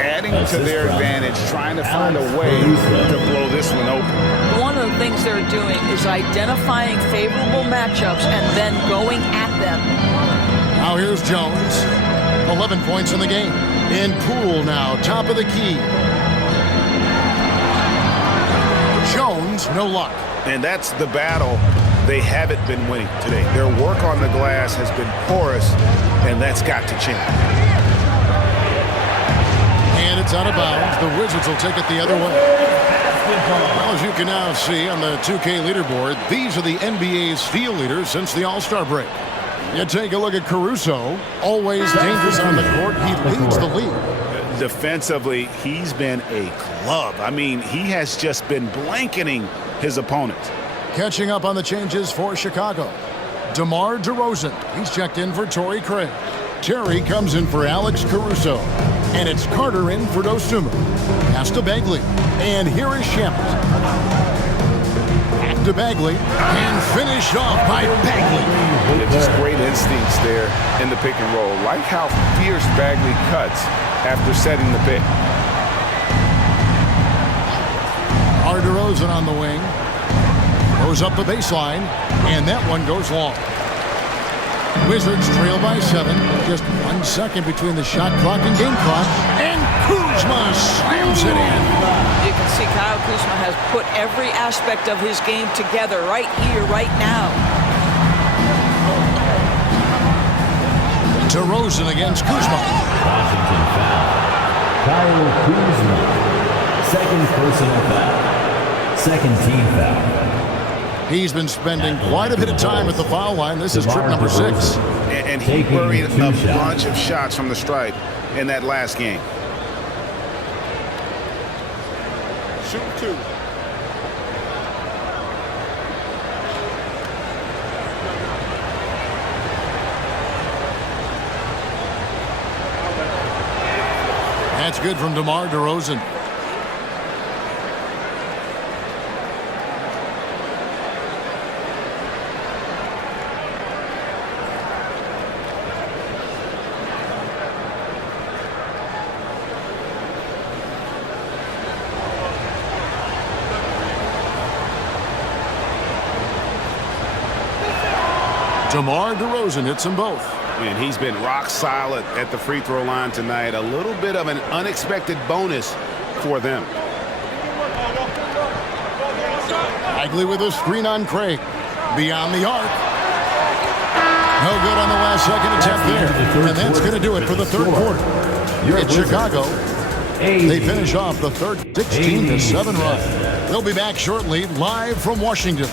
Adding to their advantage, trying to find a way to blow this one open. One of the things they're doing is identifying favorable matchups and then going at them. Now here's Jones. 11 points in the game. And Poole now, top of the key. Jones, no luck. And that's the battle they haven't been winning today. Their work on the glass has been porous, and that's got to change. And it's out of bounds. The Wizards will take it the other way. Well, as you can now see on the 2K leaderboard, these are the NBA's steal leaders since the All-Star break. You take a look at Caruso, always dangerous on the court. He leads the league. Defensively, he's been a club. I mean, he has just been blanketing his opponents. Catching up on the changes for Chicago. DeMar DeRozan, he's checked in for Torrey Craig. Terry comes in for Alex Caruso. And it's Carter in for Dosunmu. Pass to Bagley. And here is Shamet. Back to Bagley and finished off by Bagley. Yeah, just great instincts there in the pick and roll. Like how fierce Bagley cuts after setting the pick. DeRozan on the wing. Goes up the baseline, and that one goes long. Wizards trail by 7. Just 1 second between the shot clock and game clock. And Kuzma slams it in. You can see Kyle Kuzma has put every aspect of his game together right here, right now. DeRozan against Kuzma. Washington foul. Kyle Kuzma. Second personal foul. Second team foul. He's been spending quite a bit of time at the foul line. This is trip number 6. And he buried a bunch of shots from the stripe in that last game. Shoot 2. That's good from DeMar DeRozan. DeMar DeRozan hits them both. And he's been rock solid at the free throw line tonight. A little bit of an unexpected bonus for them. Bagley with a screen on Craig. Beyond the arc. No good on the last second attempt there. And that's going to do it for the third quarter. It's Chicago. They finish off the third 16-7 run. They'll be back shortly, live from Washington.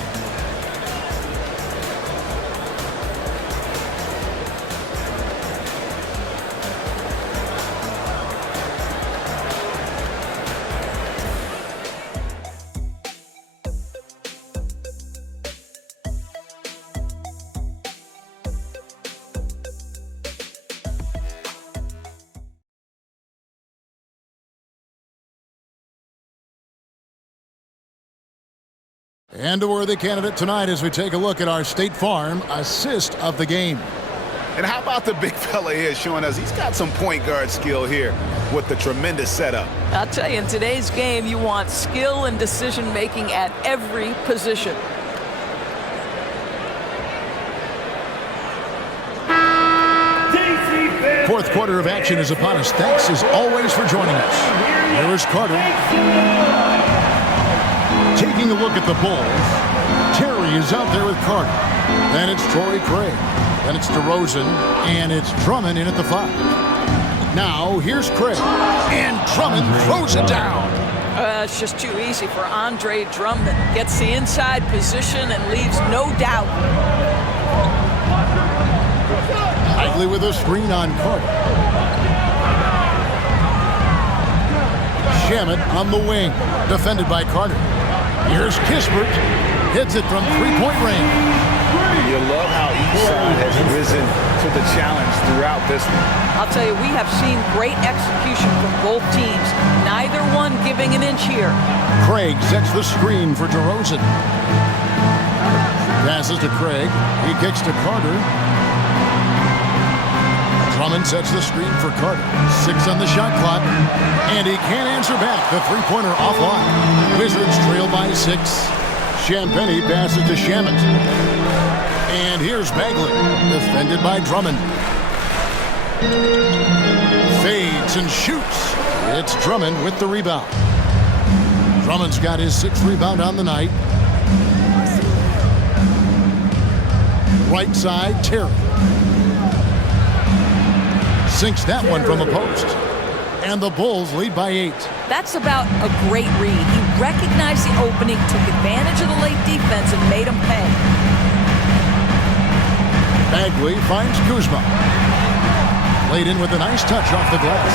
And a worthy candidate tonight as we take a look at our State Farm assist of the game. And how about the big fella here showing us he's got some point guard skill here with the tremendous setup. I'll tell you, in today's game, you want skill and decision-making at every position. Fourth quarter of action is upon us. Thanks as always for joining us. Here is Carter. Taking a look at the Bulls, Terry is out there with Carter. Then it's Torrey Craig. Then it's DeRozan, and it's Drummond in at the 5. Now here's Craig, and Drummond throws it down. It's just too easy for Andre Drummond. Gets the inside position and leaves no doubt. Bagley with a screen on Carter. Shamet on the wing, defended by Carter. Here's Kispert, hits it from three-point range. You love how each side has risen to the challenge throughout this one. I'll tell you, we have seen great execution from both teams. Neither one giving an inch here. Craig sets the screen for DeRozan. Passes to Craig. He kicks to Carter. Drummond sets the screen for Carter. 6 on the shot clock. And he can't answer back. The three-pointer offline. Wizards trail by 6. Champagnie passes to Shamet. And here's Bagley, defended by Drummond. Fades and shoots. It's Drummond with the rebound. Drummond's got his 6th rebound on the night. Right side, Terry. Sinks that one from the post. And the Bulls lead by 8. That's about a great read. He recognized the opening, took advantage of the late defense, and made him pay. Bagley finds Kuzma. Laid in with a nice touch off the glass.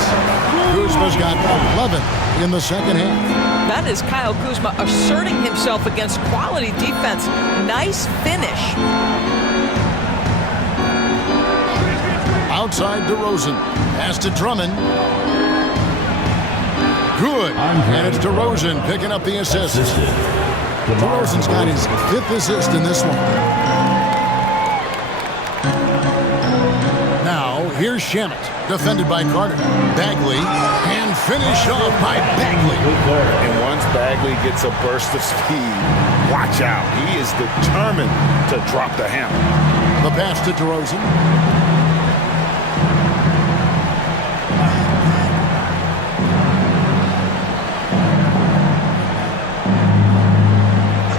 Kuzma's got 11 in the second half. That is Kyle Kuzma asserting himself against quality defense. Nice finish. Outside DeRozan. Pass to Drummond. Good. And it's DeRozan picking up the assist. DeRozan's got his 5th assist in this one. Now, here's Shamet, defended by Carter. Bagley, and finished off by Bagley. And once Bagley gets a burst of speed, watch out. He is determined to drop the hammer. The pass to DeRozan.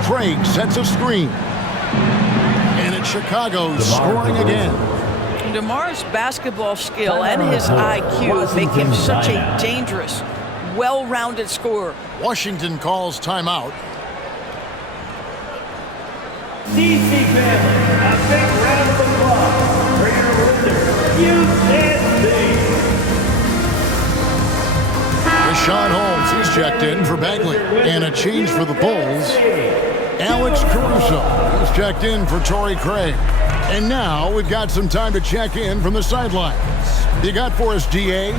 Craig sets a screen. And it's Chicago scoring again. DeMar's basketball skill and his IQ make him such a dangerous, well-rounded scorer. Washington calls timeout. DC family, a big round of applause for your winner, UHD. Rashawn Holmes is checked in for Bagley. And a change for the Bulls. Alex Caruso is checked in for Torrey Craig. And now we've got some time to check in from the sidelines. You got for us, GA?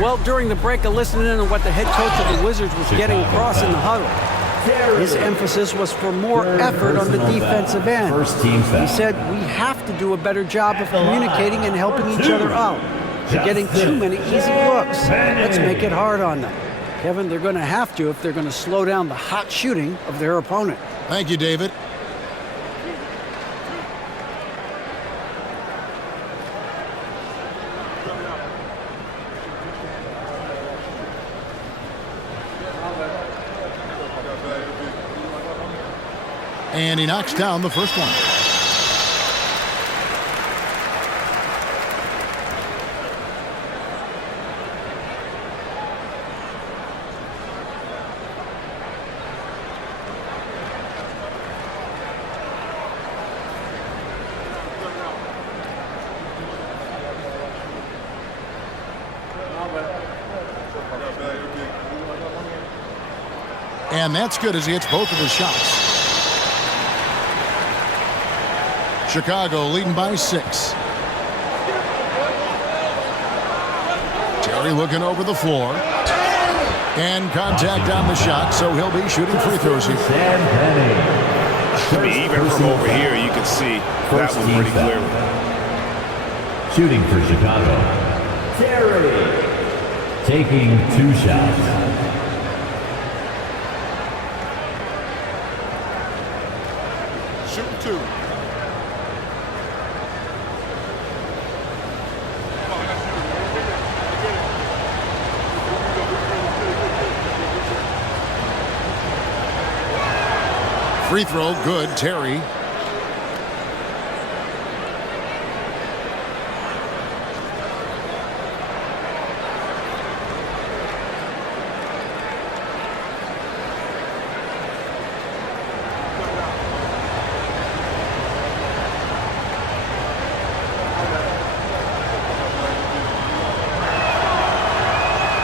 Well, during the break, I listened in on what the head coach of the Wizards was getting across in the huddle. His emphasis was for more effort on the defensive end. He said, we have to do a better job of communicating and helping each other out. They're getting too many easy looks. Let's make it hard on them. Kevin, they're going to have to if they're going to slow down the hot shooting of their opponent. Thank you, David. And he knocks down the first one. And that's good as he hits both of his shots. Chicago leading by 6. Terry looking over the floor. And contact on the shot, so he'll be shooting free throws here. I mean, even from over here, you can see that one pretty clearly. Shooting for Chicago. Terry taking 2 shots. Shoot 2. Free throw, good, Terry.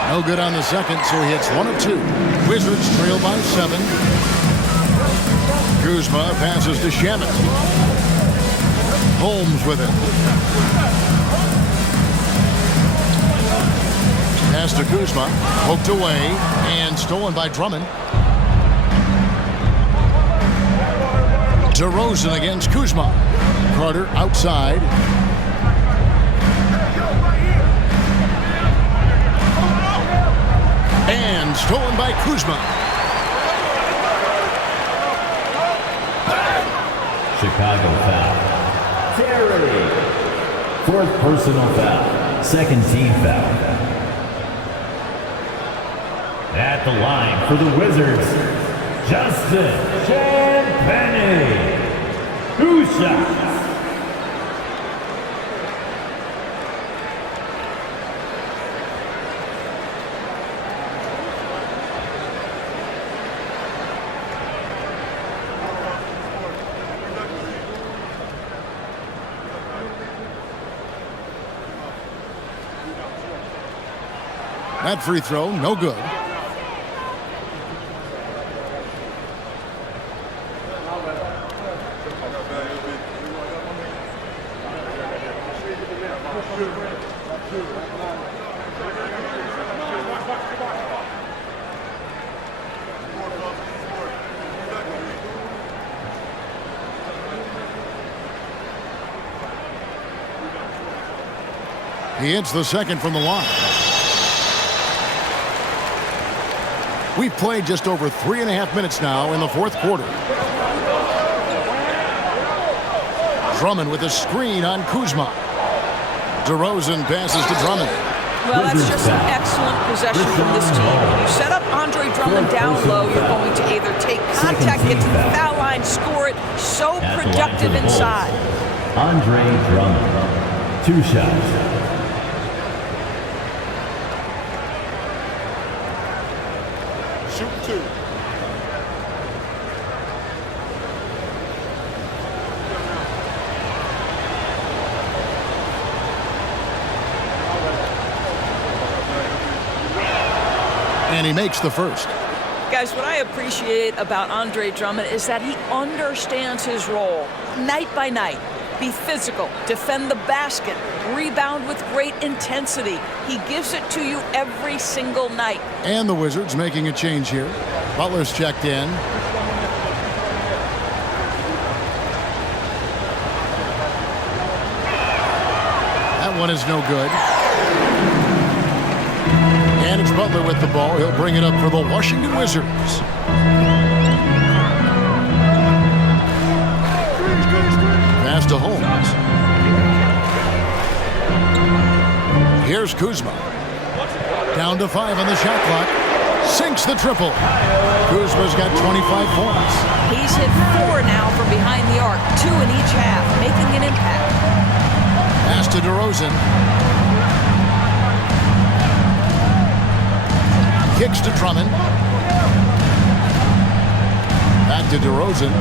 No good on the second, so he hits 1 of 2. Wizards trail by 7. Kuzma passes to Shamet. Holmes with it. Pass to Kuzma. Poked away and stolen by Drummond. DeRozan against Kuzma. Carter outside. And stolen by Kuzma. Chicago foul. Terry. 4th personal foul. 2nd team foul. At the line for the Wizards, Justin Champagnie. 2 shots. That free throw, no good. He hits the second from the line. We've played just over 3.5 minutes now in the fourth quarter. Drummond with a screen on Kuzma. DeRozan passes to Drummond. Well, that's just an excellent possession from this team. When you set up Andre Drummond down low, you're going to either take contact, get to the foul line, score it. So productive inside. Andre Drummond, 2 shots. Shoot 2. And he makes the first. Guys, what I appreciate about Andre Drummond is that he understands his role night by night. Be physical, defend the basket, rebound with great intensity. He gives it to you every single night. And the Wizards making a change here. Butler's checked in. That one is no good. And it's Butler with the ball. He'll bring it up for the Washington Wizards. Pass to Holmes. Here's Kuzma. Down to 5 on the shot clock. Sinks the triple. Kuzma's got 25 points. He's hit 4 now from behind the arc, 2 in each half, making an impact. Pass to DeRozan. Kicks to Drummond. Back to DeRozan.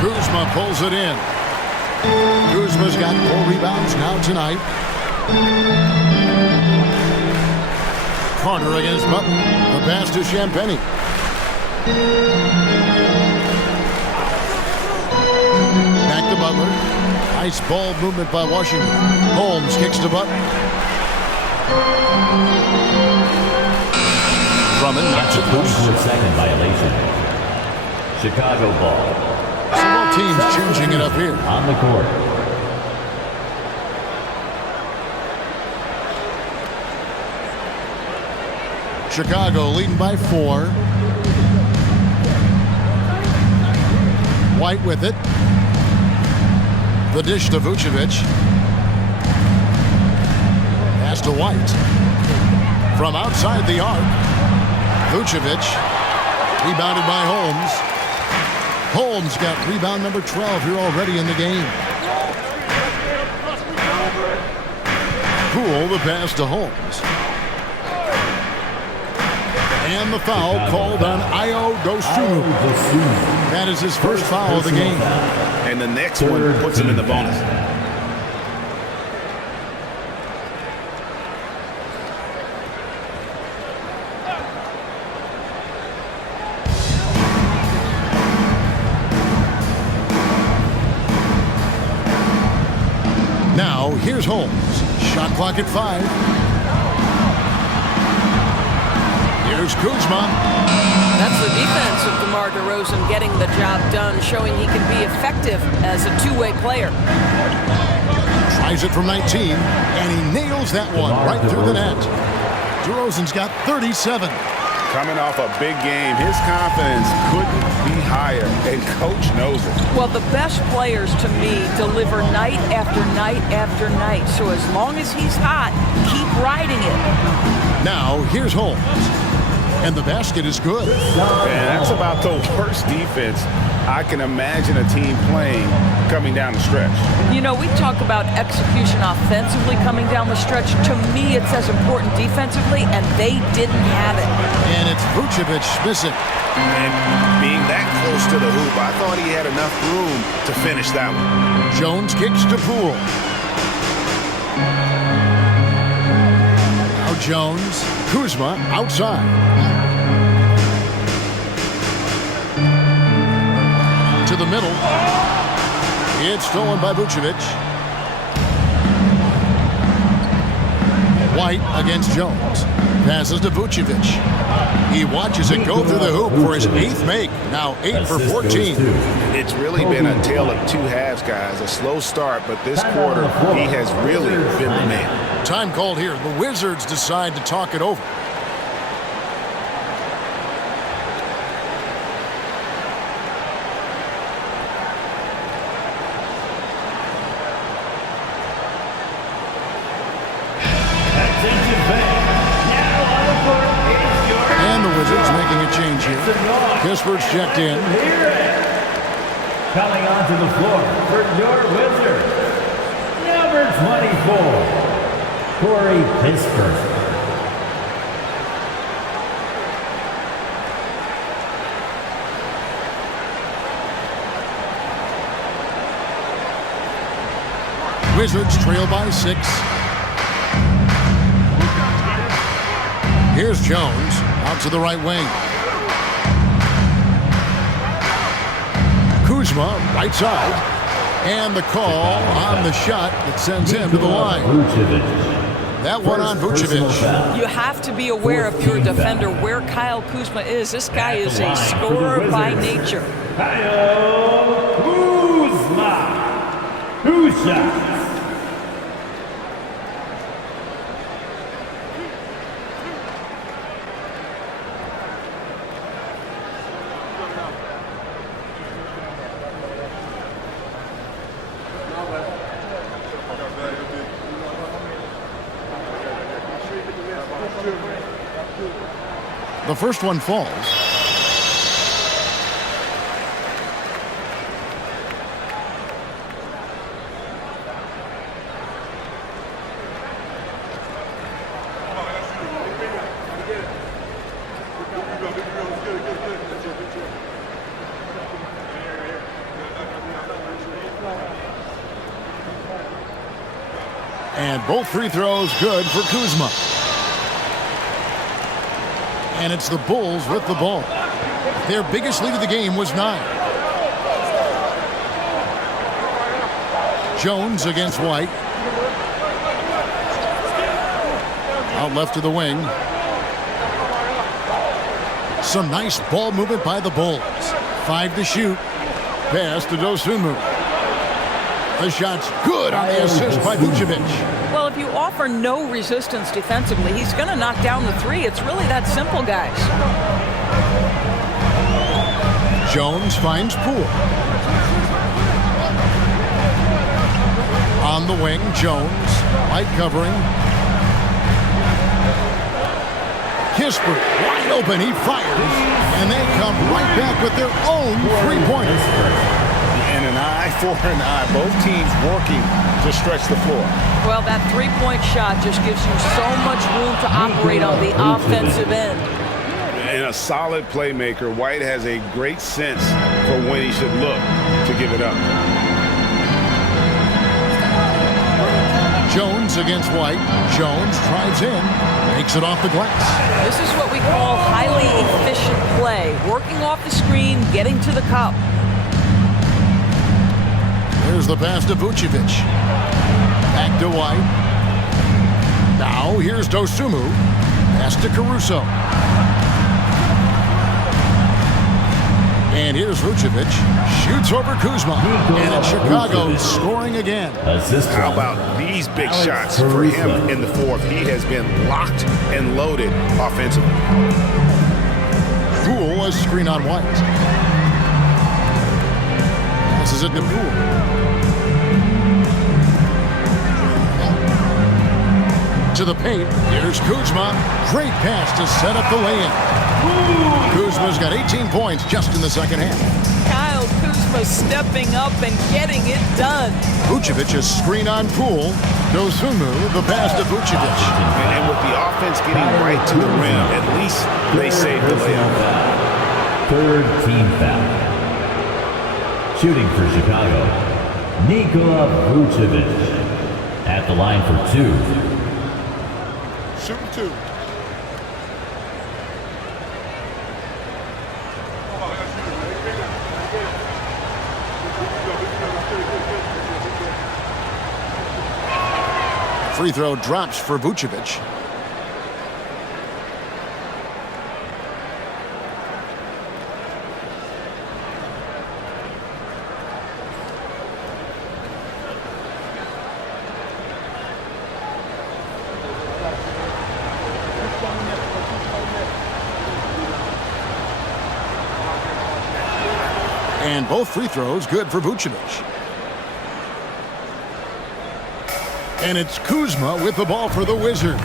Kuzma pulls it in. Kuzma's got 4 rebounds now tonight. Carter against Butler. The pass to Champagnie. Back to Butler. Nice ball movement by Washington. Holmes kicks to Butler. Drummond knocks it loose. 42nd violation. Chicago ball. So both teams changing it up here. On the court. Chicago leading by 4. White with it. The dish to Vucevic. Pass to White. From outside the arc. Vucevic. Rebounded by Holmes. Holmes got rebound number 12 here already in the game. Poole the pass to Holmes. And the foul called on Ayo Dosunmu. That is his first foul of the game. And the next one puts him in the bonus. Now, here's Holmes. Shot clock at 5. Here's Kuzma. That's the defense of DeMar DeRozan getting the job done, showing he can be effective as a two-way player. Tries it from 19, and he nails that one right through the net. DeRozan's got 37. Coming off a big game, his confidence couldn't be higher, and Coach knows it. Well, the best players, to me, deliver night after night after night. So as long as he's hot, keep riding it. Now, here's Holmes. And the basket is good. Man, that's about the worst defense I can imagine a team playing coming down the stretch. You know, we talk about execution offensively coming down the stretch. To me, it's as important defensively, and they didn't have it. And it's Vucevic missing. And being that close to the hoop, I thought he had enough room to finish that one. Jones kicks to Poole. Now Jones. Kuzma outside. To the middle. It's stolen by Vucevic. White against Jones. Passes to Vucevic. He watches it go through the hoop for his 8th make. Now 8 for 14. It's really been a tale of 2 halves, guys. A slow start, but this quarter, he has really been the man. Time called here. The Wizards decide to talk it over. And the Wizards making a change here. Kispert's checked in. Coming onto the floor for your Wizards, number 24, Corey Kispert. Wizards trail by 6. Here's Jones out to the right wing. Kuzma, right side. And the call on the shot that sends him to the line. That one on Vucevic. You have to be aware if you're a defender where Kyle Kuzma is. This guy is a scorer by nature. Kyle Kuzma. 2 shots. The first one falls. And both free throws good for Kuzma. And it's the Bulls with the ball. Their biggest lead of the game was 9. Jones against White. Out left to the wing. Some nice ball movement by the Bulls. 5 to shoot. Pass to Dosunmu. The shot's good on the assist by Vucevic. Well, if you offer no resistance defensively, he's going to knock down the 3. It's really that simple, guys. Jones finds Poole. On the wing, Jones. White covering. Kispert wide open. He fires. And they come right back with their own 3-pointer. And an eye for an eye. Both teams working to stretch the floor. Well, that 3-point shot just gives you so much room to operate on the offensive end. And a solid playmaker, White has a great sense for when he should look to give it up. Jones against White. Jones drives in, makes it off the glass. This is what we call highly efficient play. Working off the screen, getting to the cup. Here's the pass to Vucevic. Back to White. Now here's Dosunmu. Pass to Caruso. And here's Vucevic. Shoots over Kuzma. And it's Chicago scoring again. How about these big shots for him in the 4th? He has been locked and loaded offensively. Poole, a screen on White. Passes it to Poole. To the paint. Here's Kuzma. Great pass to set up the lay-in. Kuzma's got 18 points just in the second half. Kyle Kuzma stepping up and getting it done. Vucevic a screen on Poole. Dosunmu, the pass to Vucevic. And with the offense getting right to the rim, at least they saved the layup. 3rd team foul. Shooting for Chicago, Nikola Vucevic. At the line for 2. Shooting 2. Free throw drops for Vucevic. And both free throws good for Vucevic. And it's Kuzma with the ball for the Wizards.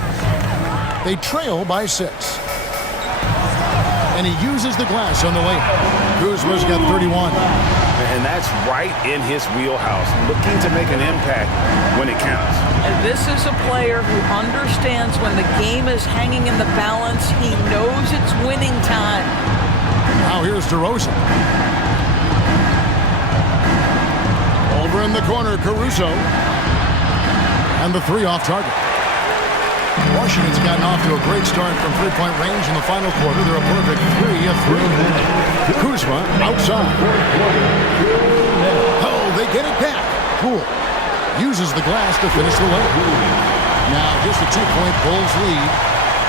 They trail by 6. And he uses the glass on the layup. Kuzma's got 31. And that's right in his wheelhouse, looking to make an impact when it counts. And this is a player who understands when the game is hanging in the balance. He knows it's winning time. Now here's DeRozan. Over in the corner, Caruso. And the 3 off target. Washington's gotten off to a great start from three-point range in the final quarter. They're a perfect 3 of 3. Kuzma outside. Oh, they get it back. Poole uses the glass to finish the layup. Now just a 2-point Bulls lead.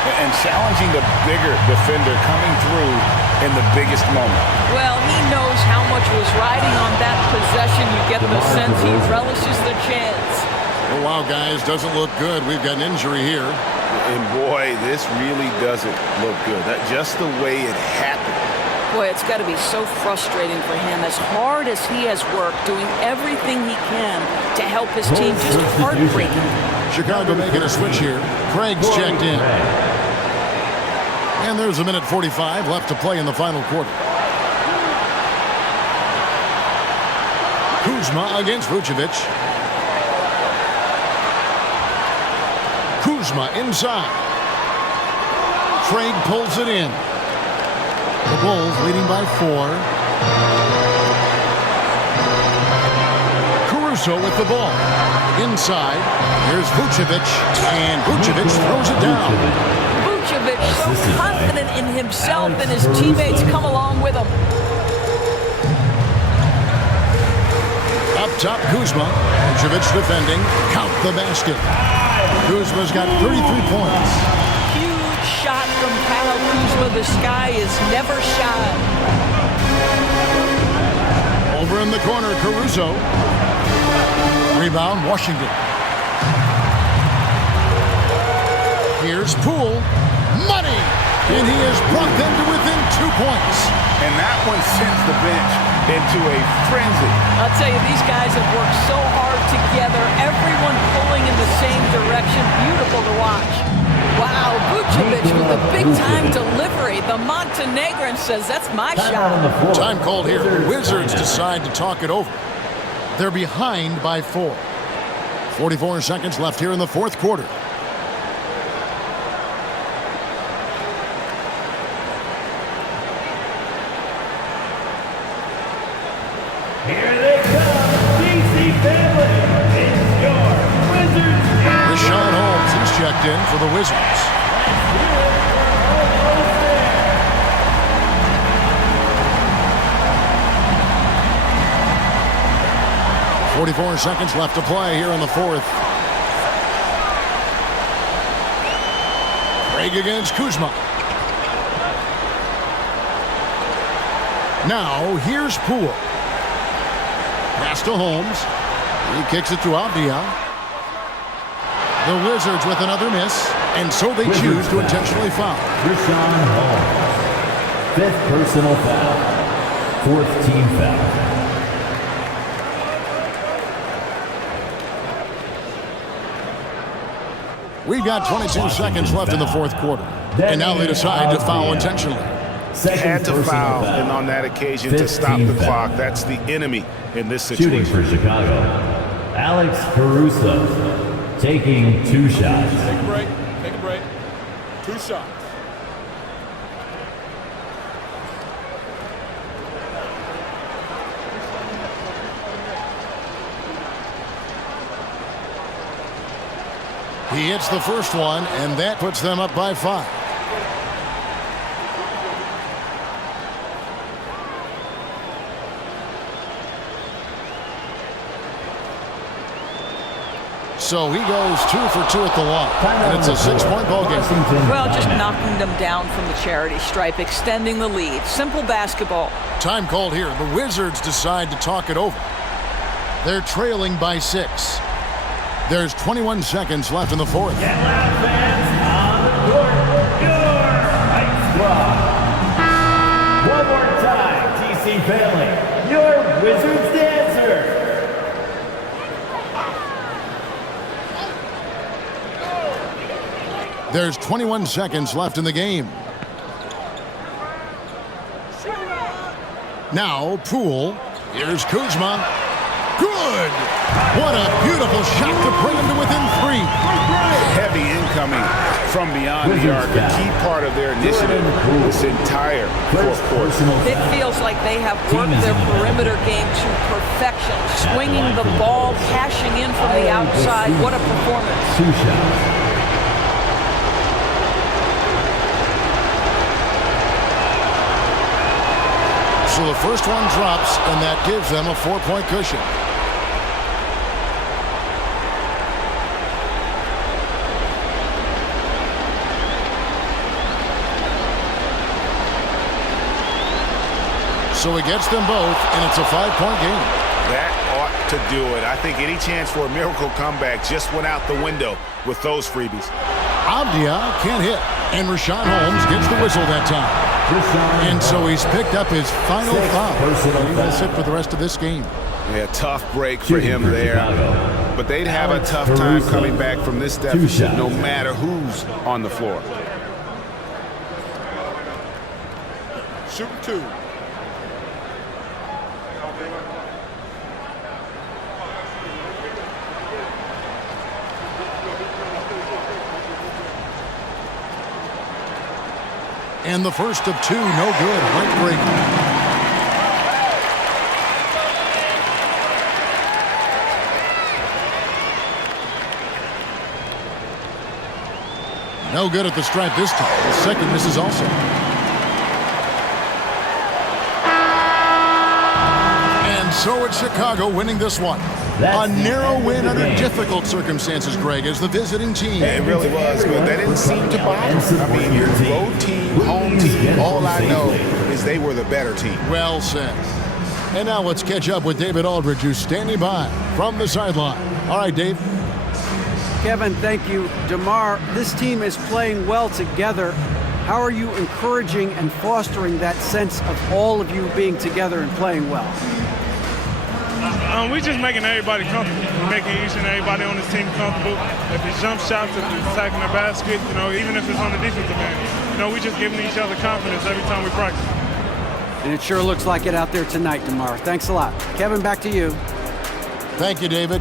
And challenging the bigger defender coming through in the biggest moment. Well, he knows how much was riding on that possession. You get the sense he relishes the chance. Oh, wow, guys, doesn't look good. We've got an injury here. And boy, this really doesn't look good. That just the way it happened. Boy, it's got to be so frustrating for him. As hard as he has worked, doing everything he can to help his team, just heartbreaking. Chicago making a switch here. Craig's checked in. And there's a minute 45 left to play in the final quarter. Kuzma against Vucevic. Kuzma inside. Craig pulls it in. The Bulls leading by 4. Caruso with the ball. Inside. Here's Vucevic. And Vucevic throws it down. Vucevic so confident in himself, and his teammates come along with him. Up top, Kuzma. Vucevic defending. Count the basket. Kuzma's got 33 points. Huge shot from Kyle Kuzma. The sky is never shy. Over in the corner, Caruso. Rebound, Washington. Here's Poole. Money! And he has brought them to within 2 points. And that one sends the bench into a frenzy. I'll tell you, these guys have worked so hard together. Everyone pulling in the same direction. Beautiful to watch. Wow, Vucevic with a big-time delivery. The Montenegrin says, that's my shot. Time called here. The Wizards decide to talk it over. They're behind by 4. 44 seconds left here in the fourth quarter. Here they come, DC family. It's your Wizards. Rashawn Holmes, he's checked in for the Wizards. 44 seconds left to play here in the fourth. Craig against Kuzma. Now, here's Poole. Pass to Holmes. He kicks it to Avdia. The Wizards with another miss, and so they choose to intentionally foul. Rashawn Holmes. 5th personal foul. 4th team foul. We've got 22 seconds left in the fourth quarter. And now they decide to foul intentionally. Had to foul, and on that occasion to stop the clock. That's the enemy in this situation. Shooting for Chicago, Alex Caruso taking 2 shots. Take a break. Take a break. 2 shots. He hits the first one, and that puts them up by 5. So he goes 2 for 2 at the line, and it's a 6-point ball game. Well, just knocking them down from the charity stripe, extending the lead. Simple basketball. Time called here. The Wizards decide to talk it over. They're trailing by 6. There's 21 seconds left in the fourth. Get loud, fans, on the court, your Heights Squad. One more time, TC family, your Wizard's Dancer. There's 21 seconds left in the game. Now, Poole. Here's Kuzma. Good! What a beautiful shot to bring him to within 3. Heavy incoming from beyond the arc, a key part of their initiative this entire fourth quarter. It feels like they have worked their perimeter game to perfection, swinging the ball, cashing in from the outside. What a performance. 2 shots. So the first one drops, and that gives them a 4-point cushion. So he gets them both, and it's a 5-point game. That ought to do it. I think any chance for a miracle comeback just went out the window with those freebies. Abdia can't hit, and Rashawn Holmes gets the whistle that time. And so he's picked up his final foul. He will sit for the rest of this game. Yeah, tough break for him there. But they'd have a tough time coming back from this deficit no matter who's on the floor. Shooting 2. And the first of 2, no good. Right break. No good at the stripe this time. The second misses also. And so it's Chicago winning this one. A narrow win under difficult circumstances, Greg, as the visiting team. It really was, but that didn't seem to bother. I mean, your road team, home team, all I know is they were the better team. Well said. And now let's catch up with David Aldridge, who's standing by from the sideline. All right, Dave. Kevin, thank you. DeMar, this team is playing well together. How are you encouraging and fostering that sense of all of you being together and playing well? We're just making everybody comfortable. We're making each and everybody on this team comfortable. If it's jump shots, if it's attacking the basket, even if it's on the defensive end, we're just giving each other confidence every time we practice. And it sure looks like it out there tonight, DeMar. Thanks a lot. Kevin, back to you. Thank you, David.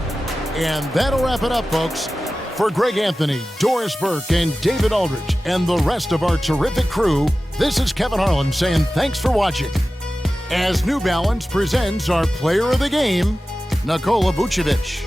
And that'll wrap it up, folks. For Greg Anthony, Doris Burke, and David Aldridge, and the rest of our terrific crew, this is Kevin Harlan saying thanks for watching. As New Balance presents our player of the game, Nikola Vucevic.